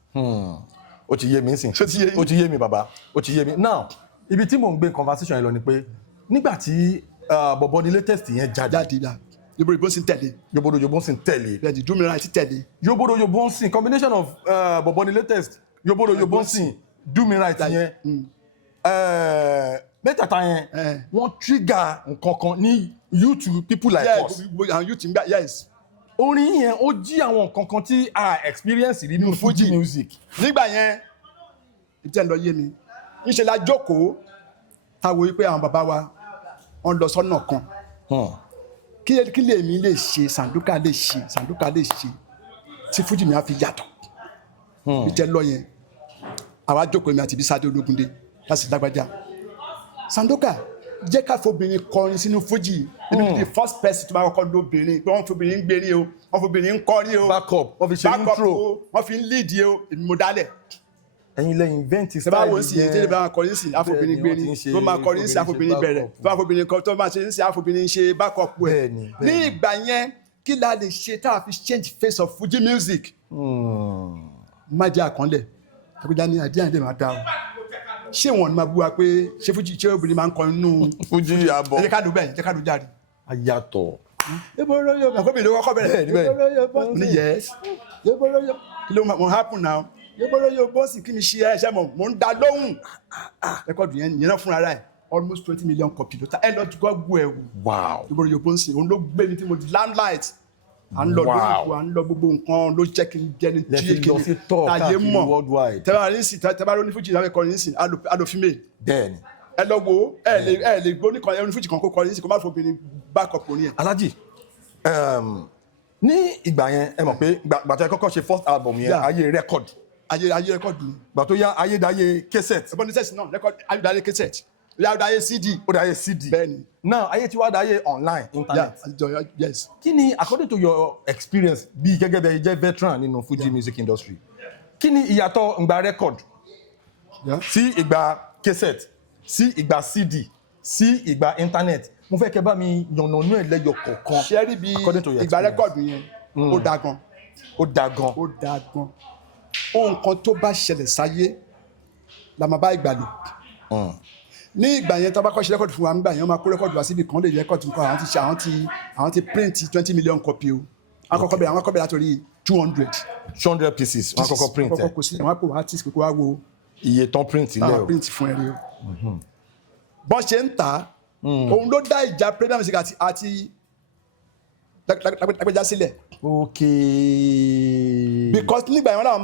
Ó ti yé mi nsìn ó ti yé mi bàbá ó ti yé mi now ibi tí mò ń gbé conversation yẹn lọ ni pé nígbà tí bọ̀bọ̀ ní latest yẹn jáde Yobodo sì ń tẹ̀lé. Yobodo sì ń tẹ̀lé. Bẹ́ẹ̀ni Do Me Right ti tẹ̀lé. Yobodo sì combination of bọ̀bọ̀ ní latest Yobodo sì Do Me Right yẹn mẹ́tẹ̀ẹ̀ta yẹn wọ́n trigger nǹkankan ní YouTube people like us. Yes. Orin yẹn ó jí àwọn nǹkankan tí a experience rí nínú Fuji music. Nígbà yẹn ìtẹ́ ń lọ yé mi ńṣe la jókòó táwo wípé àwọn bàbá wa wọ́n lọ sọ́nà kan. Kí lèmi lè ṣe Sanduka lè ṣe tí Fuji mi á fi yàtọ̀. Ìtẹ́ lọ yẹn àwa jókòó mi àti Bísádé Ológúndé láti Lágbájá. Sanduka jẹ́ ká fobìnrin kọrin sínú Fuji. The first person tó bá kọ́kọ́ lóbìnrin pé wọ́n fobìnrin ń gbérí o wọ́n fobìnrin ń kọrin o backup wọ́n fi ṣe intro wọ́n fi ń lead o èmi mo dálẹ̀. Ẹ̀yin lẹ́yìn invent style yẹn. Ṣé bá wo sí tí bá kọrin sí àfobìnrin gbérí tó máa kọrin sí àfobìnrin bẹ̀rẹ̀ tó máa fobìnrin kọ tó máa ṣe sí àfobìnrin ṣe backup ẹ̀. Ní ìgbà yẹn kí la lè ṣe tá a fi change face of Fuji music. Má jẹ́ àkànlẹ̀ àgbẹ̀dá ní àdéhùn àdéhùn máa dá o. Ṣé wọn máa bú wa pé ṣé Fuji ṣé obìnrin máa ń kọrin nínú Fuji àbọ̀. Ẹ jẹ́ ká ló bẹ́ẹ̀ jẹ́ ká ló jáde. Ayàtọ̀. Yébóróyó àkọ́bí ló kọ́kọ́ bẹ̀rẹ̀. Yébóróyó bọ́sì. Ní yes. Yébóróyó kí ló máa happen now? Yébóróyó bọ́sì kí mi ṣe ẹṣẹ́ mọ̀ ń da lóhùn. Rẹ́kọ̀dù yẹn náà fúnra rẹ̀ almost 20 million copy ló ta ẹ lọ tí kò gbọ́ ẹ̀ wò. Wow. Yébóróyó bọ́sì òun ló gbé mi tí mo di landlight. À ń lọ lórí à ń lọ gbogbo nǹkan ló jẹ́ kí n jẹ́ ní tí kí ni ayé mọ̀. Tẹ́lá ní sìn tẹ́lá ló ní fújì láwọn ẹ̀kọ́ ní sìn alòfínmé. Bẹ́ẹ̀ni. Ẹ lọ wo ẹ lè gbó nìkan ẹni fújì kan kó kọrin ní sìn kó má fò obìnrin backup orin ẹ̀. Alhaji ní ìgbà yẹn ẹ mọ̀ pé gbàtà ẹ kọ́kọ́ ṣe first album yẹn ayé record. Ayé record ni. Gbà tó yá ayédáyé cassette. Ẹ̀bọ́n ní sẹ́sì náà record ayédáyé cassette. Ayédáyé CD. Ó dáyé CD. Bẹ́ẹ̀ni. Now ayé tí wàá dáyé online internet. Yes. Kí ni according to your experience bí gẹ́gẹ́ bẹ́ẹ̀ jẹ́ veteran nínú Fuji music industry kí ni ìyàtọ̀ ìgbà record sí ìgbà cassette sí ìgbà CD sí ìgbà internet mo fẹ́ kẹ́ bá mi yànnànú ẹ̀ lẹ́yọ kọ̀ọ̀kan. Ṣé rí bí ìgbà record yẹn ó dáa gan. Ó dáa gan. Ó dáa gan. Ohun kan tó bá ṣẹlẹ̀ sáyé la máa bá ìgbà lò. Ní ìgbà yẹn tó bá kọ́ ṣe rẹ́kọ̀dù fún wa nígbà yẹn wọ́n máa kó rẹ́kọ̀dù wá síbi kan lè rẹ́kọ̀dù nǹkan àwọn ti print 20 million copy o. Àwọn akọ́kọ́ bẹ̀rẹ̀ látòrí 200 pieces wọ́n kọ́kọ́ print ẹ̀. Kọ́kọ́ kò sí àwọn àpò artist kò wá wo iye tán print ilé o. Àwọn print fún ẹ̀rí o. Bọ́n ṣe ń tà òun ló dá ìjà premier music àti lágbèjà sílẹ̀. Okay. Because nígbà yẹn wọ́n náà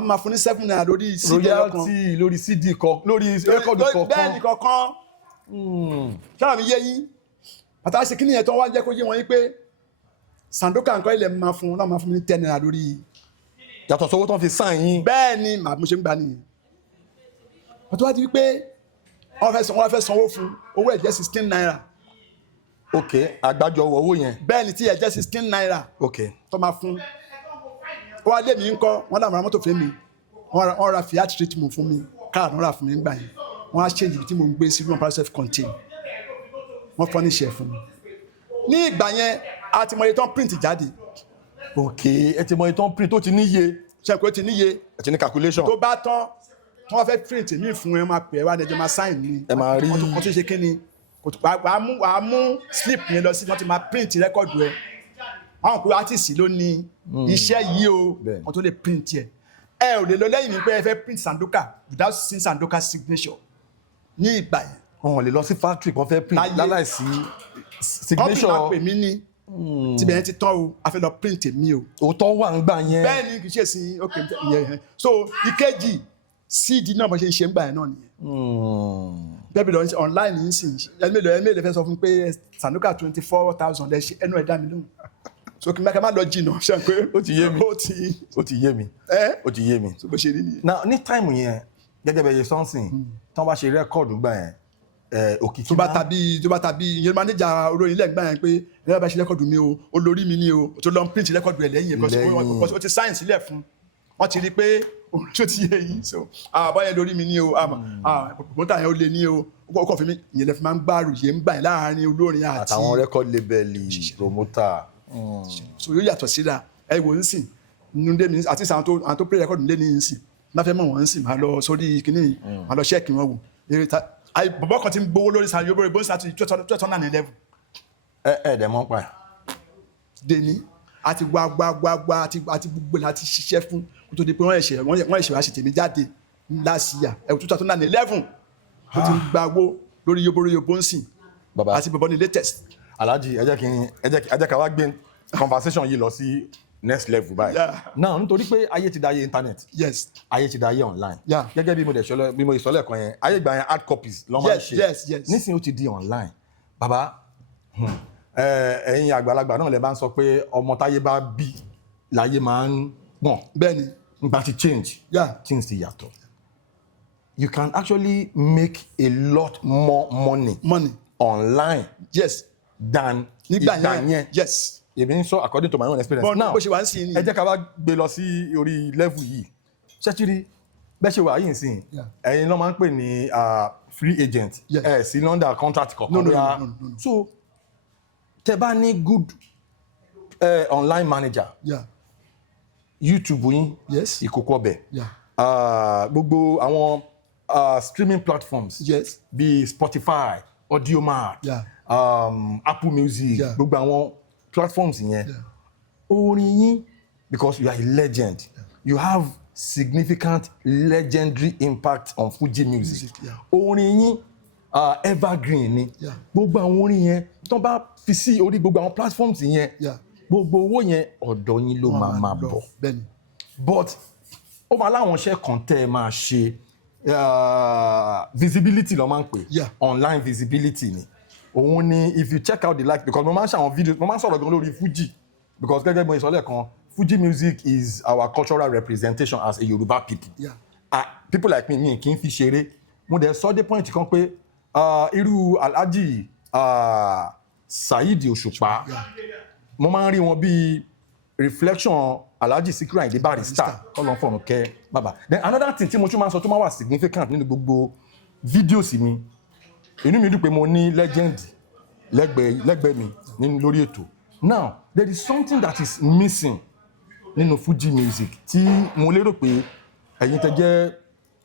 máa fún ní 7 naira lórí CD royalty lórí CD kan lórí rẹ́kọ̀dù kọ̀ọ̀kan. Bẹ́ẹ̀ni kọ̀ọ̀kan. Ṣáà mi yé yín. Pàtàkì ṣe kí nìyẹn tó wá jẹ́ kó yé wọn yín pé Sandoka nǹkan ilẹ̀ máa fún mi ní 10 naira lórí. Yàtọ̀ sówó tán fi sign yín. Bẹ́ẹ̀ni màá mo ṣe ń gbà nìyẹn. Wọ́n tó wá di wípé wọ́n fẹ́ sanwó fún owó ẹ̀ jẹ́ 16 naira. Ok àgbájọ owó yẹn. Bẹ́ẹ̀ni tí ẹ̀ jẹ́ 16 naira. Ok. Tó máa fún. Wọ́n á lé mi ń kọ́ wọ́n dàmú ra mọ́tò fún mi wọ́n ra Fiat treatment fún mi káàdì wọ́n rà fún mi nígbà yẹn wọ́n á change ibi tí mo ń gbé sí room para self contain wọ́n furnish ẹ̀ fún mi. Ní ìgbà yẹn a ti mọ iye tán print jáde. Ok ẹ ti mọ iye tán print tó ti níye. Ṣé kò ti níye. ẹ ti ní calculation. Tó bá tán tí wọ́n fẹ́ print mi fún ẹ máa pè é wá ní ẹjọ́ máa sign mi. Ẹ máa rí wọ́n tún ṣe kí ni wàá mú slip yẹn lọ sí wọ́n ti máa print record ẹ. Àwọn òkú artist ló ní iṣẹ́ yìí o wọ́n tó lè print ẹ̀. Ẹ ò lè lọ lẹ́yìn mi pé ẹ fẹ́ print Sandoka without seeing Sandoka signature ní ìgbà yẹn. Wọ́n lè lọ sí factory kan fẹ́ print láláìsí signature. Kọ́pì máa pè mí ní tibẹ̀ yẹn ti tán o a fẹ́ lọ print èmi o. Òótọ́ wà ń gbà yẹn. Bẹ́ẹ̀ ni kì í ṣe sí ok yẹn so ìkejì CD náà bó ṣe ń ṣe ń gbà yẹn náà nìyẹn. Bẹ́ẹ̀ bí lọ online yìí sì ẹni mélòó fẹ́ sọ fún pé Sandoka 24,000 ẹ ṣe ẹnu ẹ̀ dá mi lóhùn. So kí n má lọ jìnnà ṣe pé ó ti yé mi ó ti yé mi so bó ṣe rí nìyẹn. Now ní táìmù yẹn gẹ́gẹ́ bẹ́ẹ̀ yẹ sọ́nsìn tí wọ́n bá ṣe rẹ́kọ̀dù gbà yẹn òkìkí tó bá tàbí ìyẹn mánéjà olóyin ilẹ̀ gbà yẹn pé ẹ̀rọ bá ṣe rẹ́kọ̀dù mi o olórí mi ni o tó lọ ń print rẹ́kọ̀dù ẹ̀ lẹ́yìn because ó ti sáyìn sílẹ̀ fún wọ́n ti rí pé òun tó ti yẹ yìí so àbáyẹn lórí mi ni o mọ́tà yẹn ó lé ní o ó kọ̀ fún mi ìyẹn lẹ́ fi máa ń gbàrú yẹn ń gbà yẹn láàárín olórin àti àtàwọn rẹ́kọ̀dù label promoter. So yóò yàtọ̀ síra ẹ wò ń sìn nínú dé mi àti àwọn tó play record nílé ní sìn má fẹ́ mọ̀ wọ́n ń sìn máa lọ sórí kínní máa lọ ṣẹ́ẹ̀kì wọn wò bọ̀bọ̀ kan ti ń gbowó lórí sàn yóò bẹ̀rẹ̀ bó ń sàn àti 2011. ẹ dẹ̀ mọ́ pa ẹ̀. Dèní àti wá àti gbogbo láti ṣiṣẹ́ fún kó tó di pé wọ́n ẹ̀ṣẹ̀ wá ṣe tèmi jáde last year 2011 ó ti ń gbàgbó lórí yóbóróyóbó ń sìn àti bọ̀bọ̀ ní latest. Alhaji ẹ jẹ́ ká wá gbé conversation yìí lọ sí next level báyìí. Now nítorí pé ayé ti dáyé internet. Yes. Ayé ti dáyé online. Gẹ́gẹ́ bí mo ìsọ̀lẹ̀ kan yẹn ayé gba yẹn hard copies ló máa ń ṣe. Yes. Nísìnyí ó ti di online. Bàbá ẹ̀yin àgbàlagbà náà lè bá ń sọ pé ọmọ táyé bá bí láyé máa ń pọ̀n. Bẹ́ẹ̀ni. Nígbà tí change. Things ti yàtọ̀. You can actually make a lot more money online. Yes. Than ìgbà yẹn. Yes. Èmi ń sọ according to my own experience. But now bó ṣe wà ń sìn ni. Ẹ jẹ́ ká wá gbé lọ sí orí level yìí. Ṣẹ́chírí bẹ́ẹ̀ ṣe wà yìí sìn. Ẹ̀yin ló máa ń pè ní free agent. Ẹ sí London contract kankan. No. So tẹ bá ní good online manager. YouTube yín. Ìkókó ọbẹ̀. Gbogbo àwọn streaming platforms. Bíi Spotify, Audiomack. Apple Music, gbogbo àwọn platforms yẹn. Orin yín, because you are a legend, you have significant legendary impact on Fuji music. Orin yín evergreen ni. Gbogbo àwọn orin yẹn tó bá fi sí orí gbogbo àwọn platforms yẹn, gbogbo owó yẹn ọ̀dọ̀ yín ló máa bọ̀. But ó máa láwọn iṣẹ́ kan tẹ́ ẹ máa ṣe visibility ló máa ń pè, online visibility ni. Òun ni if you check out the like, because mo máa ń ṣe àwọn videos, mo máa ń sọ̀rọ̀ gan lórí Fuji, because gẹ́gẹ́ bí mo sọ lẹ́ẹ̀kan, Fuji music is our cultural representation as a Yoruba people. People like me kì í fi ṣeré. Mo dẹ̀ sọ dé point kan pé irú Alhaji Saheed Òṣùpá, mo máa ń rí wọn bí reflection Alhaji Sikiru Ayinde Barrister kọ́lọ́ fọ̀run kẹ́ bàbá. Then another thing tí mo tún máa ń sọ tó máa wà significant nínú gbogbo videos mi, inú mi dùn pé mo ní legend lẹ́gbẹ̀ẹ́ mi nínú lórí ètò. Now there is something that is missing nínú Fuji music tí mo lérò pé ẹ̀yin tẹ́ jẹ́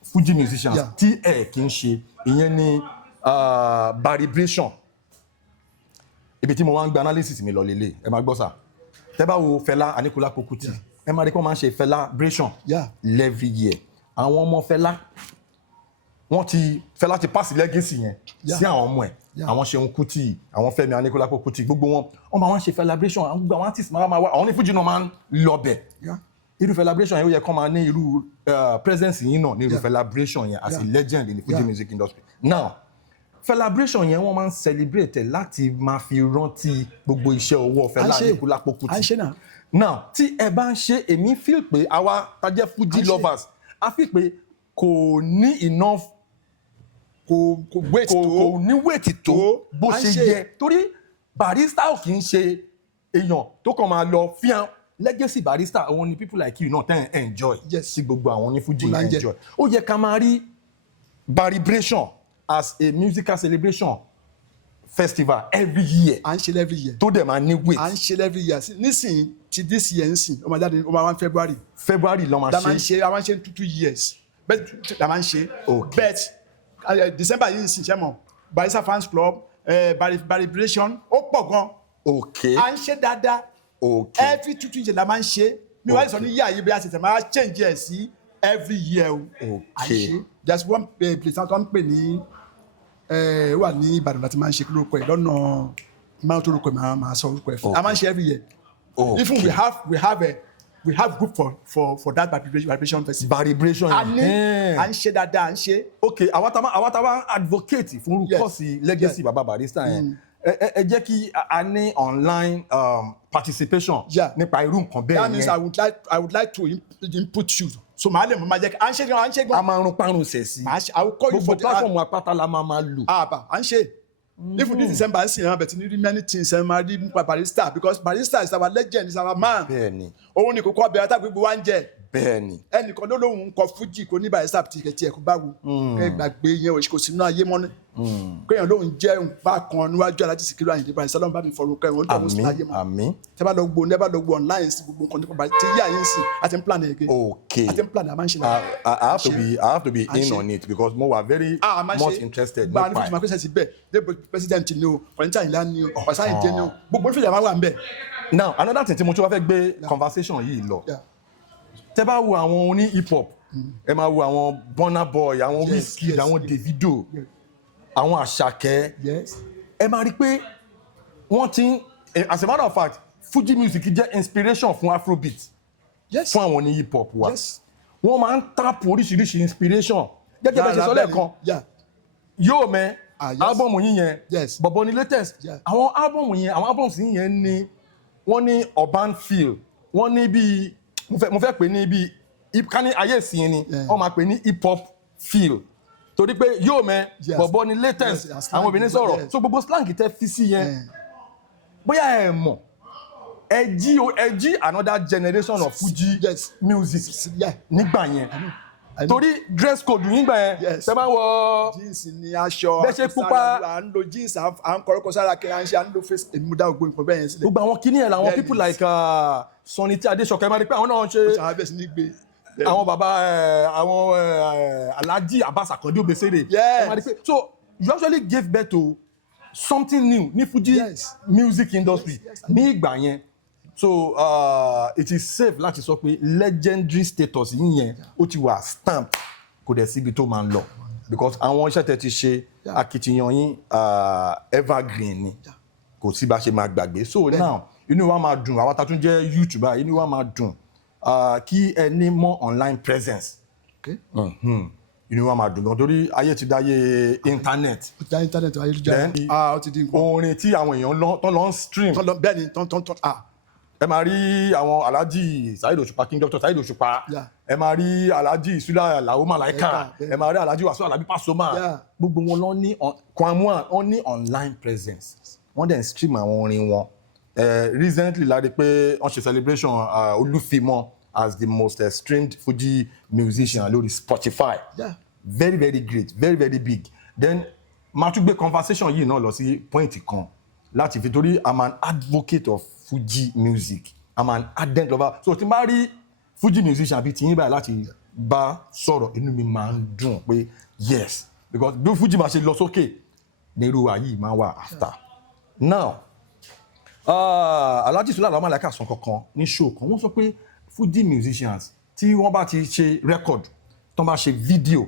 Fuji musicians tí ẹ̀ kì í ṣe, ìyẹn ni vibration. Ibi tí mo wá ń gba analysis mi lọ lélẹ̀, ẹ máa gbọ́ sà. Tẹ́ bá wo Fẹlá Aníkúlápó Kútì, ẹ máa rí pé wọ́n máa ń ṣe Felabration every year. Àwọn ọmọ Fẹlá, Fẹlá ti pass legacy yẹn sí àwọn ọmọ ẹ̀. Àwọn Ṣeun Kútì, àwọn Fẹ́mi Aníkúlápó Kútì, gbogbo wọn máa ń ṣe Felabration. Gbogbo àwọn artist máa wá, àwọn ní Fuji náà máa ń lọ bẹ̀. Irú Felabration yẹn ó yẹ kó máa ní irú presence yín náà ní irú Felabration yẹn as a legend in the Fuji music industry. Now Felabration yẹn wọ́n máa ń celebrate láti máa fi rántí gbogbo iṣẹ́ ọwọ́ Fẹlá Aníkúlápó Kútì. Now tí ẹ bá ń ṣe, èmi feel pé àwa tá jẹ́ Fuji lovers, a feel pé kò ní enough, kò ní weight tó bó ṣe yẹ, torí Barrister ò kì í ṣe èèyàn tó kàn máa lọ fíàn. Legacy Barrister, òun ni people like you náà tẹ́ ẹ̀ enjoy, sí gbogbo àwọn ní Fuji enjoy. Ó yẹ ká máa rí Barritation as a musical celebration festival every year. À ń ṣe every year. Tó dẹ̀ máa ní weight. À ń ṣe every year. Nísìnyí ti this year nsìn, ó máa jáde, ó máa wá February. February ló máa ṣe. A máa ń ṣe 2 years. Bẹ́ẹ̀ la máa ń ṣe. But December yìí nsìn, ṣé mọ̀, Barrister fans club, Barritation, ó pọ̀ gan. À ń ṣe dáadáa. Every 2 years la máa ń ṣe. Mi wá sọ ní yíyá yìí bí a ṣe tẹ̀ máa change ẹ̀ sí every year o. À ń ṣe. There's one place tó ń pè ní wà ní Ìbàdàn láti máa ń ṣe kí lórúkọ ẹ̀ lọ́nà máa tó lórúkọ ẹ̀ máa sọ lórúkọ ẹ̀ fún. A máa ń ṣe every year. Even we have group for that vibration festival. Vibration. À ń ṣe dáadáa, à ń ṣe. Okay, àwa tá bá advocate fún kọ́ọ̀sì legacy bàbá Barrister yẹn, ẹ jẹ́ kí a ní online participation nípa irú nǹkan bẹ́ẹ̀ yẹn. That means I would like to input you. So màá lè mọ̀ máa jẹ́ kí à ń ṣe gan. A máa rún parun sẹ̀ sí. I will call you for the platform apáta la máa lò. À ń ṣe. Even this December ń sìn ẹ̀rọ bẹ̀tì ní many things ẹ̀ máa rí nípa Barrister, because Barrister is our legend, is our man. Bẹ́ẹ̀ni. Òun ni kókó ọbẹ̀ ọ̀tá gbogbo wa ń jẹ. Bẹ́ẹ̀ni. Ẹnìkan ló lóun kọ Fuji kò ní Barrister tiẹ̀ kó báwo. Ẹ gbàgbé yẹn kò sínú ayé mọ́ni. Kéèyàn lóun jẹ́ nǹkan kan níwájú Alhaji Sikiru Ayinde Barrister, lọ́nà bá mi fọ̀rọ̀ kẹ́hìn olùdókòwò sí ayé mọ́. Àmín. Tẹ́ bá lọ gbọ́ online sí gbogbo nǹkan nípa Barrister tí yíyá yín sí àti ń plan ẹ̀ gé. Okay. Àti ń plan ẹ̀ máa ń ṣe náà. I have to be in on it because mo were very much interested. Gba ní fífi máa pèsè sí bẹ́ẹ̀ dé president ni o, Kọ̀lẹ́ntà Àyìnlá ni o, Ọ̀sán Àyìndé ni o, gbogbo fìlà máa wà ń bẹ̀. Now another thing tí mo tún wá fẹ́ gbé conversation yìí lọ. Tẹ́ bá wo àwọn oní hip hop, ẹ máa wo àwọn Burna Boy, àwọn Wizkid, àwọn Davido, àwọn Àṣàkẹ́, ẹ máa rí pé wọ́n ti as a matter of fact Fuji music jẹ́ inspiration fún Afrobeat fún àwọn ní hip hop wa. Wọ́n máa ń tap oríṣiríṣi inspiration gẹ́gẹ́ bẹ́ẹ̀ ṣe sọ lẹ́ẹ̀kan. Yóò mẹ́ álbọ̀mù yín yẹn, bọ̀bọ̀ ni latest, àwọn álbọ̀mù yẹn, àwọn álbọ̀mù yín yẹn ni wọ́n ní urban feel, wọ́n ní bíi mo fẹ́ pè ní bíi ká ní ayé ìsìn ni wọ́n máa pè ní hip hop feel, torí pé yóò mẹ́ bọ̀bọ̀ ni latest, àwọn obìnrin sọ̀rọ̀, so gbogbo slang tẹ́ fi sí yẹn bóyá ẹ mọ̀ ẹ jí another generation of Fuji music nígbà yẹn, torí dress code nígbà yẹn ṣe máa wọ jeans ní aṣọ, bẹ́ẹ̀ ṣe pupa, à ń lo jeans, à ń kọ́rọ́kọ́ sára kí à ń ṣe, à ń lo face, èmi mú dá gbogbo nǹkan bẹ́ẹ̀ yẹn sílẹ̀. Gbogbo àwọn kíní ẹ̀ làwọn people like Sunny Tí Adéṣọkẹ́ máa rí pé àwọn náà ń ṣe àwọn bàbá àwọn Alhaji Abbas Akande Obesere, so you actually gave birth to something new ní Fuji music industry ní ìgbà yẹn. So it is safe láti sọ pé legendary status yín yẹn ó ti wà stamp kò dẹ̀ síbi tó máa ń lọ because àwọn iṣẹ́ tẹ́ ti ṣe akitiyan yín evergreen ni kò sí bá ṣe máa gbàgbé. So now inú wa máa dùn àwọn tatún jẹ́ YouTuber inú wa máa dùn kí ẹ ní more online presence. Inú wa máa dùn gan torí ayé ti dáyé internet. Internet ayélujára ó ti di nǹkan. Orin tí àwọn èèyàn tó lọ ń stream. Bẹ́ẹ̀ ni tán. Ẹ máa rí àwọn Alhaji Saheed Òṣùpá King Dr. Saheed Òṣùpá, ẹ máa rí Alhaji Sula Alao Malaika, ẹ máa rí Alhaji Wasiu Alabi Pasuma, gbogbo wọn lọ ní Kwamua wọn ní online presence wọ́n dẹ̀ ń stream àwọn orin wọn. Recently la rí pé wọ́n ṣe celebration Olúfimọ́ as the most streamed Fuji musician lórí Spotify. Very very great, very very big. Then máa tún gbé conversation yìí náà lọ sí point kan láti fi torí I'm an advocate of Fuji music. I'm an ardent lover. So tí n bá rí Fuji musician bíi tiyín báyìí láti bá sọ̀rọ̀ inú mi máa ń dùn pé yes because bí Fuji máa ṣe lọ sókè ní irú wa yìí máa wà after. Now Alhaji Sula Alao Malaika sọ kankan ní show kan wọ́n sọ pé Fuji musicians tí wọ́n bá ti ṣe record tó bá ṣe video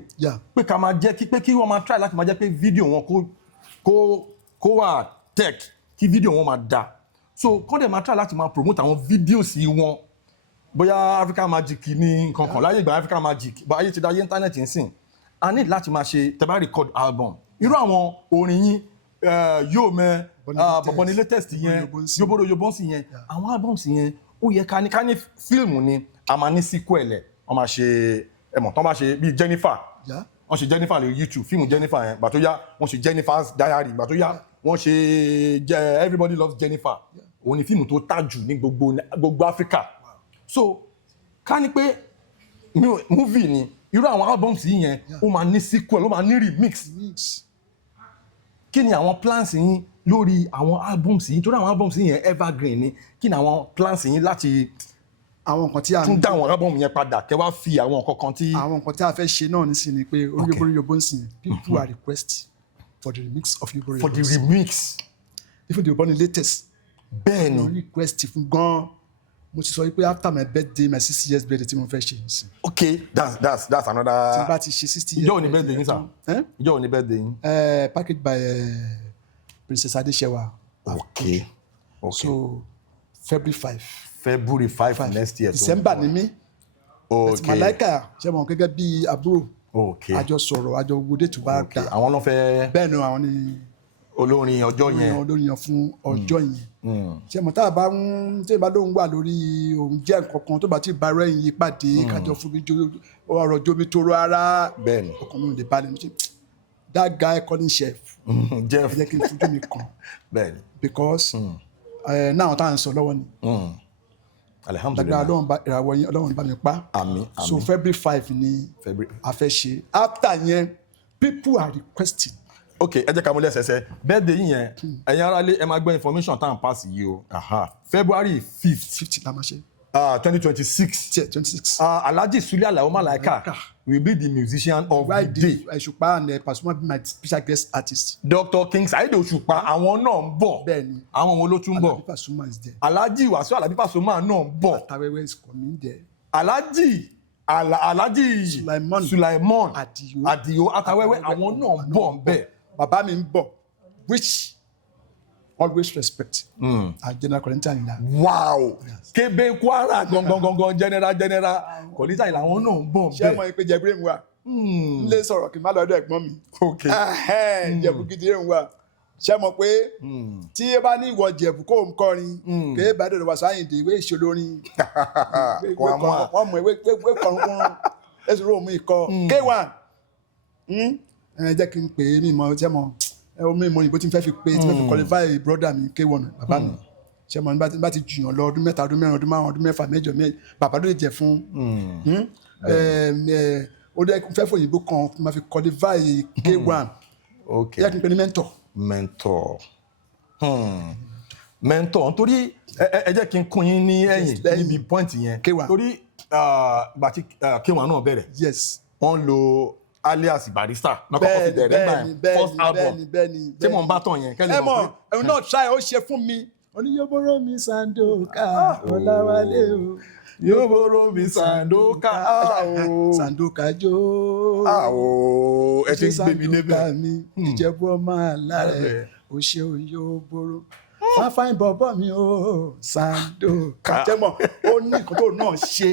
pé ká máa jẹ́ pé kí wọ́n máa try láti máa jẹ́ pé video wọn kó wà tech kí video wọn máa da. So kọ́ dẹ̀ máa try láti máa promote àwọn videos wọn bóyá African Magic ní nǹkan kan láyé ìgbà African Magic bó ayé ti dáyé internet ń sìn a need láti máa ṣe tẹ́bá record album irú àwọn orin yín yóò mẹ bọ̀bọ̀ ní latest yẹn yóbóró yóbọ́nsì yẹn àwọn albums yẹn ó yẹ ká ní fíìmù ni a máa ní sequel ẹ̀ wọ́n máa ṣe ẹ̀mọ̀ tán bá ṣe bíi Jennifer wọ́n ṣe Jennifer lórí YouTube fíìmù Jennifer yẹn gbà tó yá wọ́n ṣe Jennifer's Diary gbà tó yá wọ́n ṣe Everybody Loves Jennifer òun ni fíìmù tó tà jù ní gbogbo Africa. So ká ní pé movie ni irú àwọn albums yìí yẹn ó máa ní sequel ó máa ní remix. Kí ni àwọn plans yín lórí àwọn albums yìí torí àwọn albums yìí yẹn evergreen ni kí ni àwọn plans yín láti àwọn nǹkan tí a tún dá àwọn album yẹn padà kẹ́ wá fi àwọn nǹkan tí àwọn nǹkan tí a fẹ́ ṣe náà nísìnyí ni pé orí Yobo ń sìn people are requesting for the remix of Yobo. For the remix. Even the Yobo ni latest. Bẹ́ẹ̀ ni. Request fún gan mo ti sọ wípé after my birthday my 60 years birthday tí mo fẹ́ ṣe nísìn. Okay, that's another. tí n bá ti ṣe 60 years. Ìjọ́ òní birthday yín sà. Ìjọ́ òní birthday yín. Packaged by Princess Adesewa. Okay. So February 5. February 5 next year. December ni mí. Okay. Malaika ṣe mọ̀ gẹ́gẹ́ bí àbúrò. Okay. Àjọ sọ̀rọ̀ àjọ wọlé tó bá dà. Àwọn náà fẹ́. Bẹ́ẹ̀ ni àwọn ni olórin ọjọ́ yẹn. Olórin yẹn fún ọjọ́ yẹn. Ṣé mo tá a bá ń tí ìbá lóun wà lórí òun jẹ́ nǹkan kan tó bá ti bá rẹ́yìn yí pàdé kájọ fún mi ọ̀rọ̀ jomi toro ara. Bẹ́ẹ̀ni. Ọkàn mi ò lè balẹ̀ mi. That guy calling chef. Jeff. Ẹ jẹ́ kí n fojú mi kàn. Bẹ́ẹ̀ni. Because náà tá à ń sọ lọ́wọ́ ni. Alhamdulillah. Ìràwọ̀ yẹn Ọlọ́run bá mi pa. Àmín. So February 5 ni a fẹ́ ṣe. After yẹn people are requesting. Okay, ẹ jẹ́ ká mú lẹ́sẹsẹ birthday yín yẹn ẹ̀yin aráalé ẹ máa gbọ́ information tá à ń pass yìí o February 5th la máa ṣe 2026 26 Alhaji Sula Alao Malaika will be the musician of the day. Òṣùpá and Pasuma be my special guest artist. Dr. King Saheed Òṣùpá àwọn náà ń bọ̀ bẹ́ẹ̀ni àwọn wo ló tún bọ̀ Alabi Pasuma is there. Alhaji Wasiu Alabi Pasuma náà ń bọ̀ Atawewe is coming there. Alhaji Sulaiman Adio Atawewe àwọn náà ń bọ̀ bẹ́ẹ̀. Bàbá mi ń bọ̀ which always respect. General Kollington Ayinla. Wow. Kébé Kwara gangan general Kollington Ayinla àwọn náà ń bọ̀ bẹ́ẹ̀. Ṣé mo ń pe jẹ̀bú èmi wa? N lè sọ̀rọ̀ kí n má lọ ọdọ̀ ẹ̀gbọ́n mi. Jẹ̀bú gidi èmi wa. Ṣé mo pé tí ẹ bá ní ìwọ jẹ̀bú kó ń kọrin kì í bá dọ̀dọ̀ Wasiu Ayinde ìwé ìṣolórin. Wọ́n mú ìwé kọ̀ọ̀kan ẹ̀sùn rò mú ikọ̀ K1. Ẹ jẹ́ kí n pè é mímọ ṣé mo omi ìmọ̀ òyìnbó tí n fẹ́ fi pé tí n fẹ́ fi qualify brother mi K1 bàbá mi ṣé mo bá ti jùyàn lọ ọdún 3 ọdún 4 ọdún 5 ọdún 6 7 bàbá ló lè jẹ fún ó dẹ́ fẹ́ fún òyìnbó kan tí n fi qualify K1 yẹ kí n pè ní mentor nítorí ẹ jẹ́ kí n kún yín ní ẹ̀yìn níbi point yẹn torí ìgbà tí K1 náà bẹ̀rẹ̀ wọ́n lo alias Barrister náà kọ́kọ́ fi bẹ̀rẹ̀ nígbà first album tí mò ń bá tàn yẹn kẹ́lẹ́ mọ̀ pé ẹ̀hún náà try ó ṣe fún mi oníyóbóró mi Sandoka Ọláwálé o yóbóró mi Sandoka Sandoka jó ẹ ti ń gbé mi débẹ̀ Ìjẹ̀bú ọmọ alárẹ̀ ó ṣe yóbóró fáfáìn bọ̀bọ̀ mi o Sandoka jẹ́mọ̀ ó ní nǹkan tó náà ṣe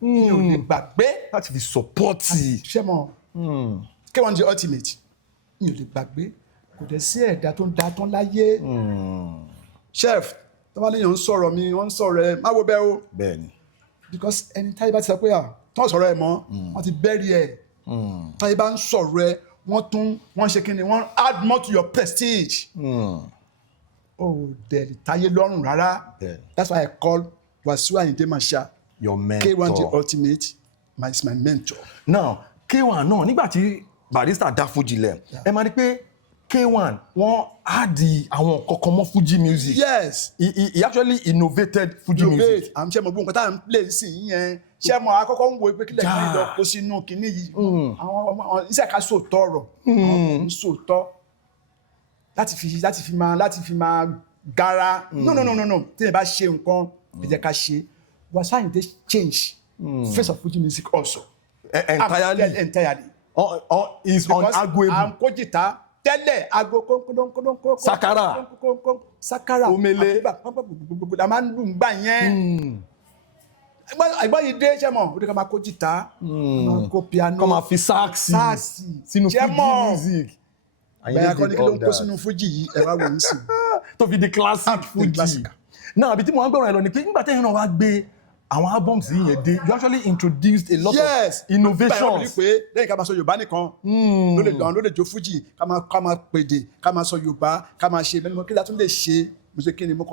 mi ò lè gbàgbé láti fi sọpọ́tì. ṣẹ́mọ̀ K1 the ultimate mi ò lè gbàgbé kò dẹ̀ sí ẹ̀dá tó ń da tán láyé chef tó bá léèyàn ń sọ̀rọ̀ mi wọ́n ń sọ̀rọ̀ ẹ má wo bẹ́ẹ̀ o bẹ́ẹ̀ni because ẹni táyé bá ti sọ pé tó ń sọ̀rọ̀ ẹ mọ́ wọ́n ti bẹ́ẹ̀rì ẹ̀ táyé bá ń sọ̀rọ̀ ẹ wọ́n ṣe kí ni wọ́n add more to your prestige oh dẹ̀ táyé lọ́rùn rárá that's why I call Wasiu Ayinde Marshal your mentor K1 the ultimate is my mentor. now K1 náà nígbà tí Barrister dá Fuji lẹ̀ ẹ máa rí pé K1 wọ́n á di àwọn kankan mọ́ Fuji music. Yes. He actually innovated Fuji music. àmì ṣe mo gbọ́ nǹkan tá à ń play sí yẹn ṣé mo àkọ́kọ́ ń wo pé kílẹ̀ kí n lọ kó sínú kinní yìí àwọn ọmọ iṣẹ́ ká sòótọ́ ọ̀rọ̀ àwọn ń sòótọ́ láti fi máa gara no tí ẹ bá ṣe nǹkan ẹ jẹ́ ká ṣe Wasiu Ayinde change face of Fuji music also entirely. Is unarguable. à ń kó jìtá tẹ́lẹ̀ aago kónkónkónkónkó sakara omele la máa ń dùn gbà yẹn àgbà yìí dé ṣe mọ̀ ó dé ká máa kó jìtá máa kó piano kọ́ máa fi sáàksì sínú Fuji music bẹ́ẹ̀ akọ́ni kí ló ń kó sínú Fuji yìí ẹ wá wò ó sì tó fi di classic Fuji náà àbí tí mo wá gbọ́ràn ẹ lọ ni pé nígbà tẹ́yìn náà wá gbé àwọn albums yìí yẹn dé you actually introduced a lot of innovations. pé lẹ́yìn ká máa sọ Yorùbá nìkan ló lè jó Fuji ká máa pèdè ká máa sọ Yorùbá ká máa ṣe mẹ́rin kí la tún lè ṣe mo ṣe kí ni mo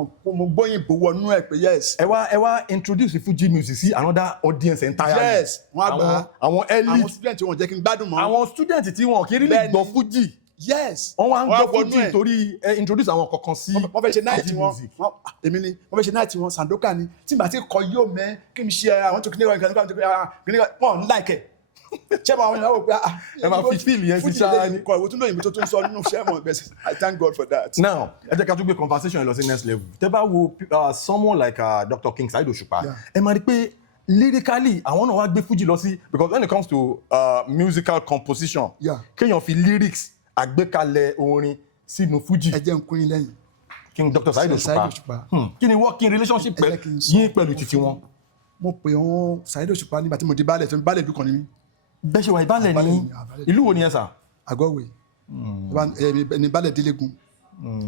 gbóyìnbó wọnú ẹ̀ pé yes. ẹ wá introduce Fuji music sí another audience entirely. yes wọ́n á gbà àwọn elite àwọn student wọn jẹ́ kí n gbádùn mọ́. àwọn student tí wọn kì í rí lè gbọ́ Fuji. yes wọ́n wá ń gbọ́ Fuji torí introduce àwọn kankan sí wọ́n fẹ́ ṣe night wọn èmi ni wọ́n fẹ́ ṣe night wọn Sandoka ni tí màá ti kọ yóò mẹ́ kí n ṣe àwọn tó kíní kan wọ́n like ṣé àwọn ènìyàn wò pé ẹ máa fi fíìlì yẹn sí ṣáá ni. ìwé tún lóyìnbó tó tún sọ nínú ṣẹ́mọ̀ bẹ́ẹ̀ I thank God for that. now ẹ jẹ́ ká tún gbé conversation yẹn lọ sí next level tẹ́ bá wo someone like Dr. King Saheed Osupa ẹ máa rí pé lyrically àwọn náà wá gbé Fuji lọ sí because when it comes to musical composition kéèyàn fi lyrics àgbékalẹ̀ orin sínú Fuji. ẹ jẹ́ n kún yín lẹ́yìn. King Dr. Saheed Osupa kí ni working relationship yín pẹ̀lú títí wọn. mo pè wọn Saheed Osupa nígbà tí mo di baálẹ̀ tó ń baálẹ̀ dúkan ní mi. bẹ́ẹ̀ ṣe wà ìbálẹ̀ ní ìlú wo ni ẹ sà. Àgọ́wé ní baálẹ̀ Délégun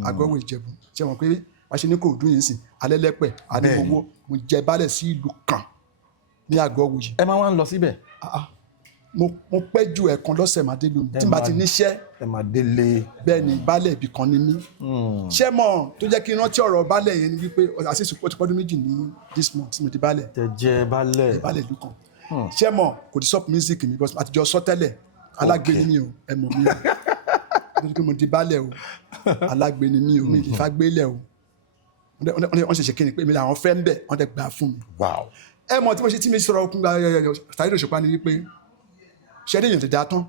Àgọ́wé Ìjẹ̀bú ṣe wọn pé wàá ṣe ní kò dún yìí sí Alẹ́lẹ́pẹ̀ Adéwowó mo jẹ baálẹ̀ sí ìlú kan ní Àgọ́wé yìí. ẹ máa wá ń lọ síbẹ̀. mo pẹ́ ju ẹ̀kan lọ́sẹ̀ máa dé lónìí tí n bá ti níṣẹ́ ẹ máa délé. bẹ́ẹ̀ ni baálẹ̀ ibì kan ni mí. ṣé mọ̀ tó jẹ́ kí n rántí ọ̀rọ̀ baálẹ̀ yẹn ni wípé àṣìṣe ó ti pọ́dún méjì ní this month tí mo di baálẹ̀. tẹ jẹ baálẹ̀. baálẹ̀ ìlú kan. ṣé mọ̀ kò ti stop music mi because àtijọ́ sọ tẹ́lẹ̀ alágbèéni mi o ẹ mọ̀ mi o nítorí pé mo di baálẹ̀ o alágbèéni mi o mi lè fa gbélẹ̀ o wọ́n ṣẹ̀ṣẹ̀ kí ni pé mi làwọn fẹ́ ń bẹ̀ wọ́n dẹ̀ gbà fún mi. ẹ mọ̀ tí mi sọ̀rọ̀ okun Saheed Osupa ni wípé ṣe ní èèyàn lè dá tán.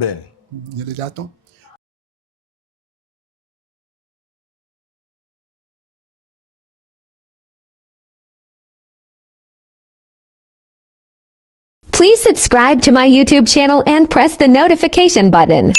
bẹ́ẹ̀ni. èèyàn lè dá tán. Please subscribe to my YouTube channel and press the notification button.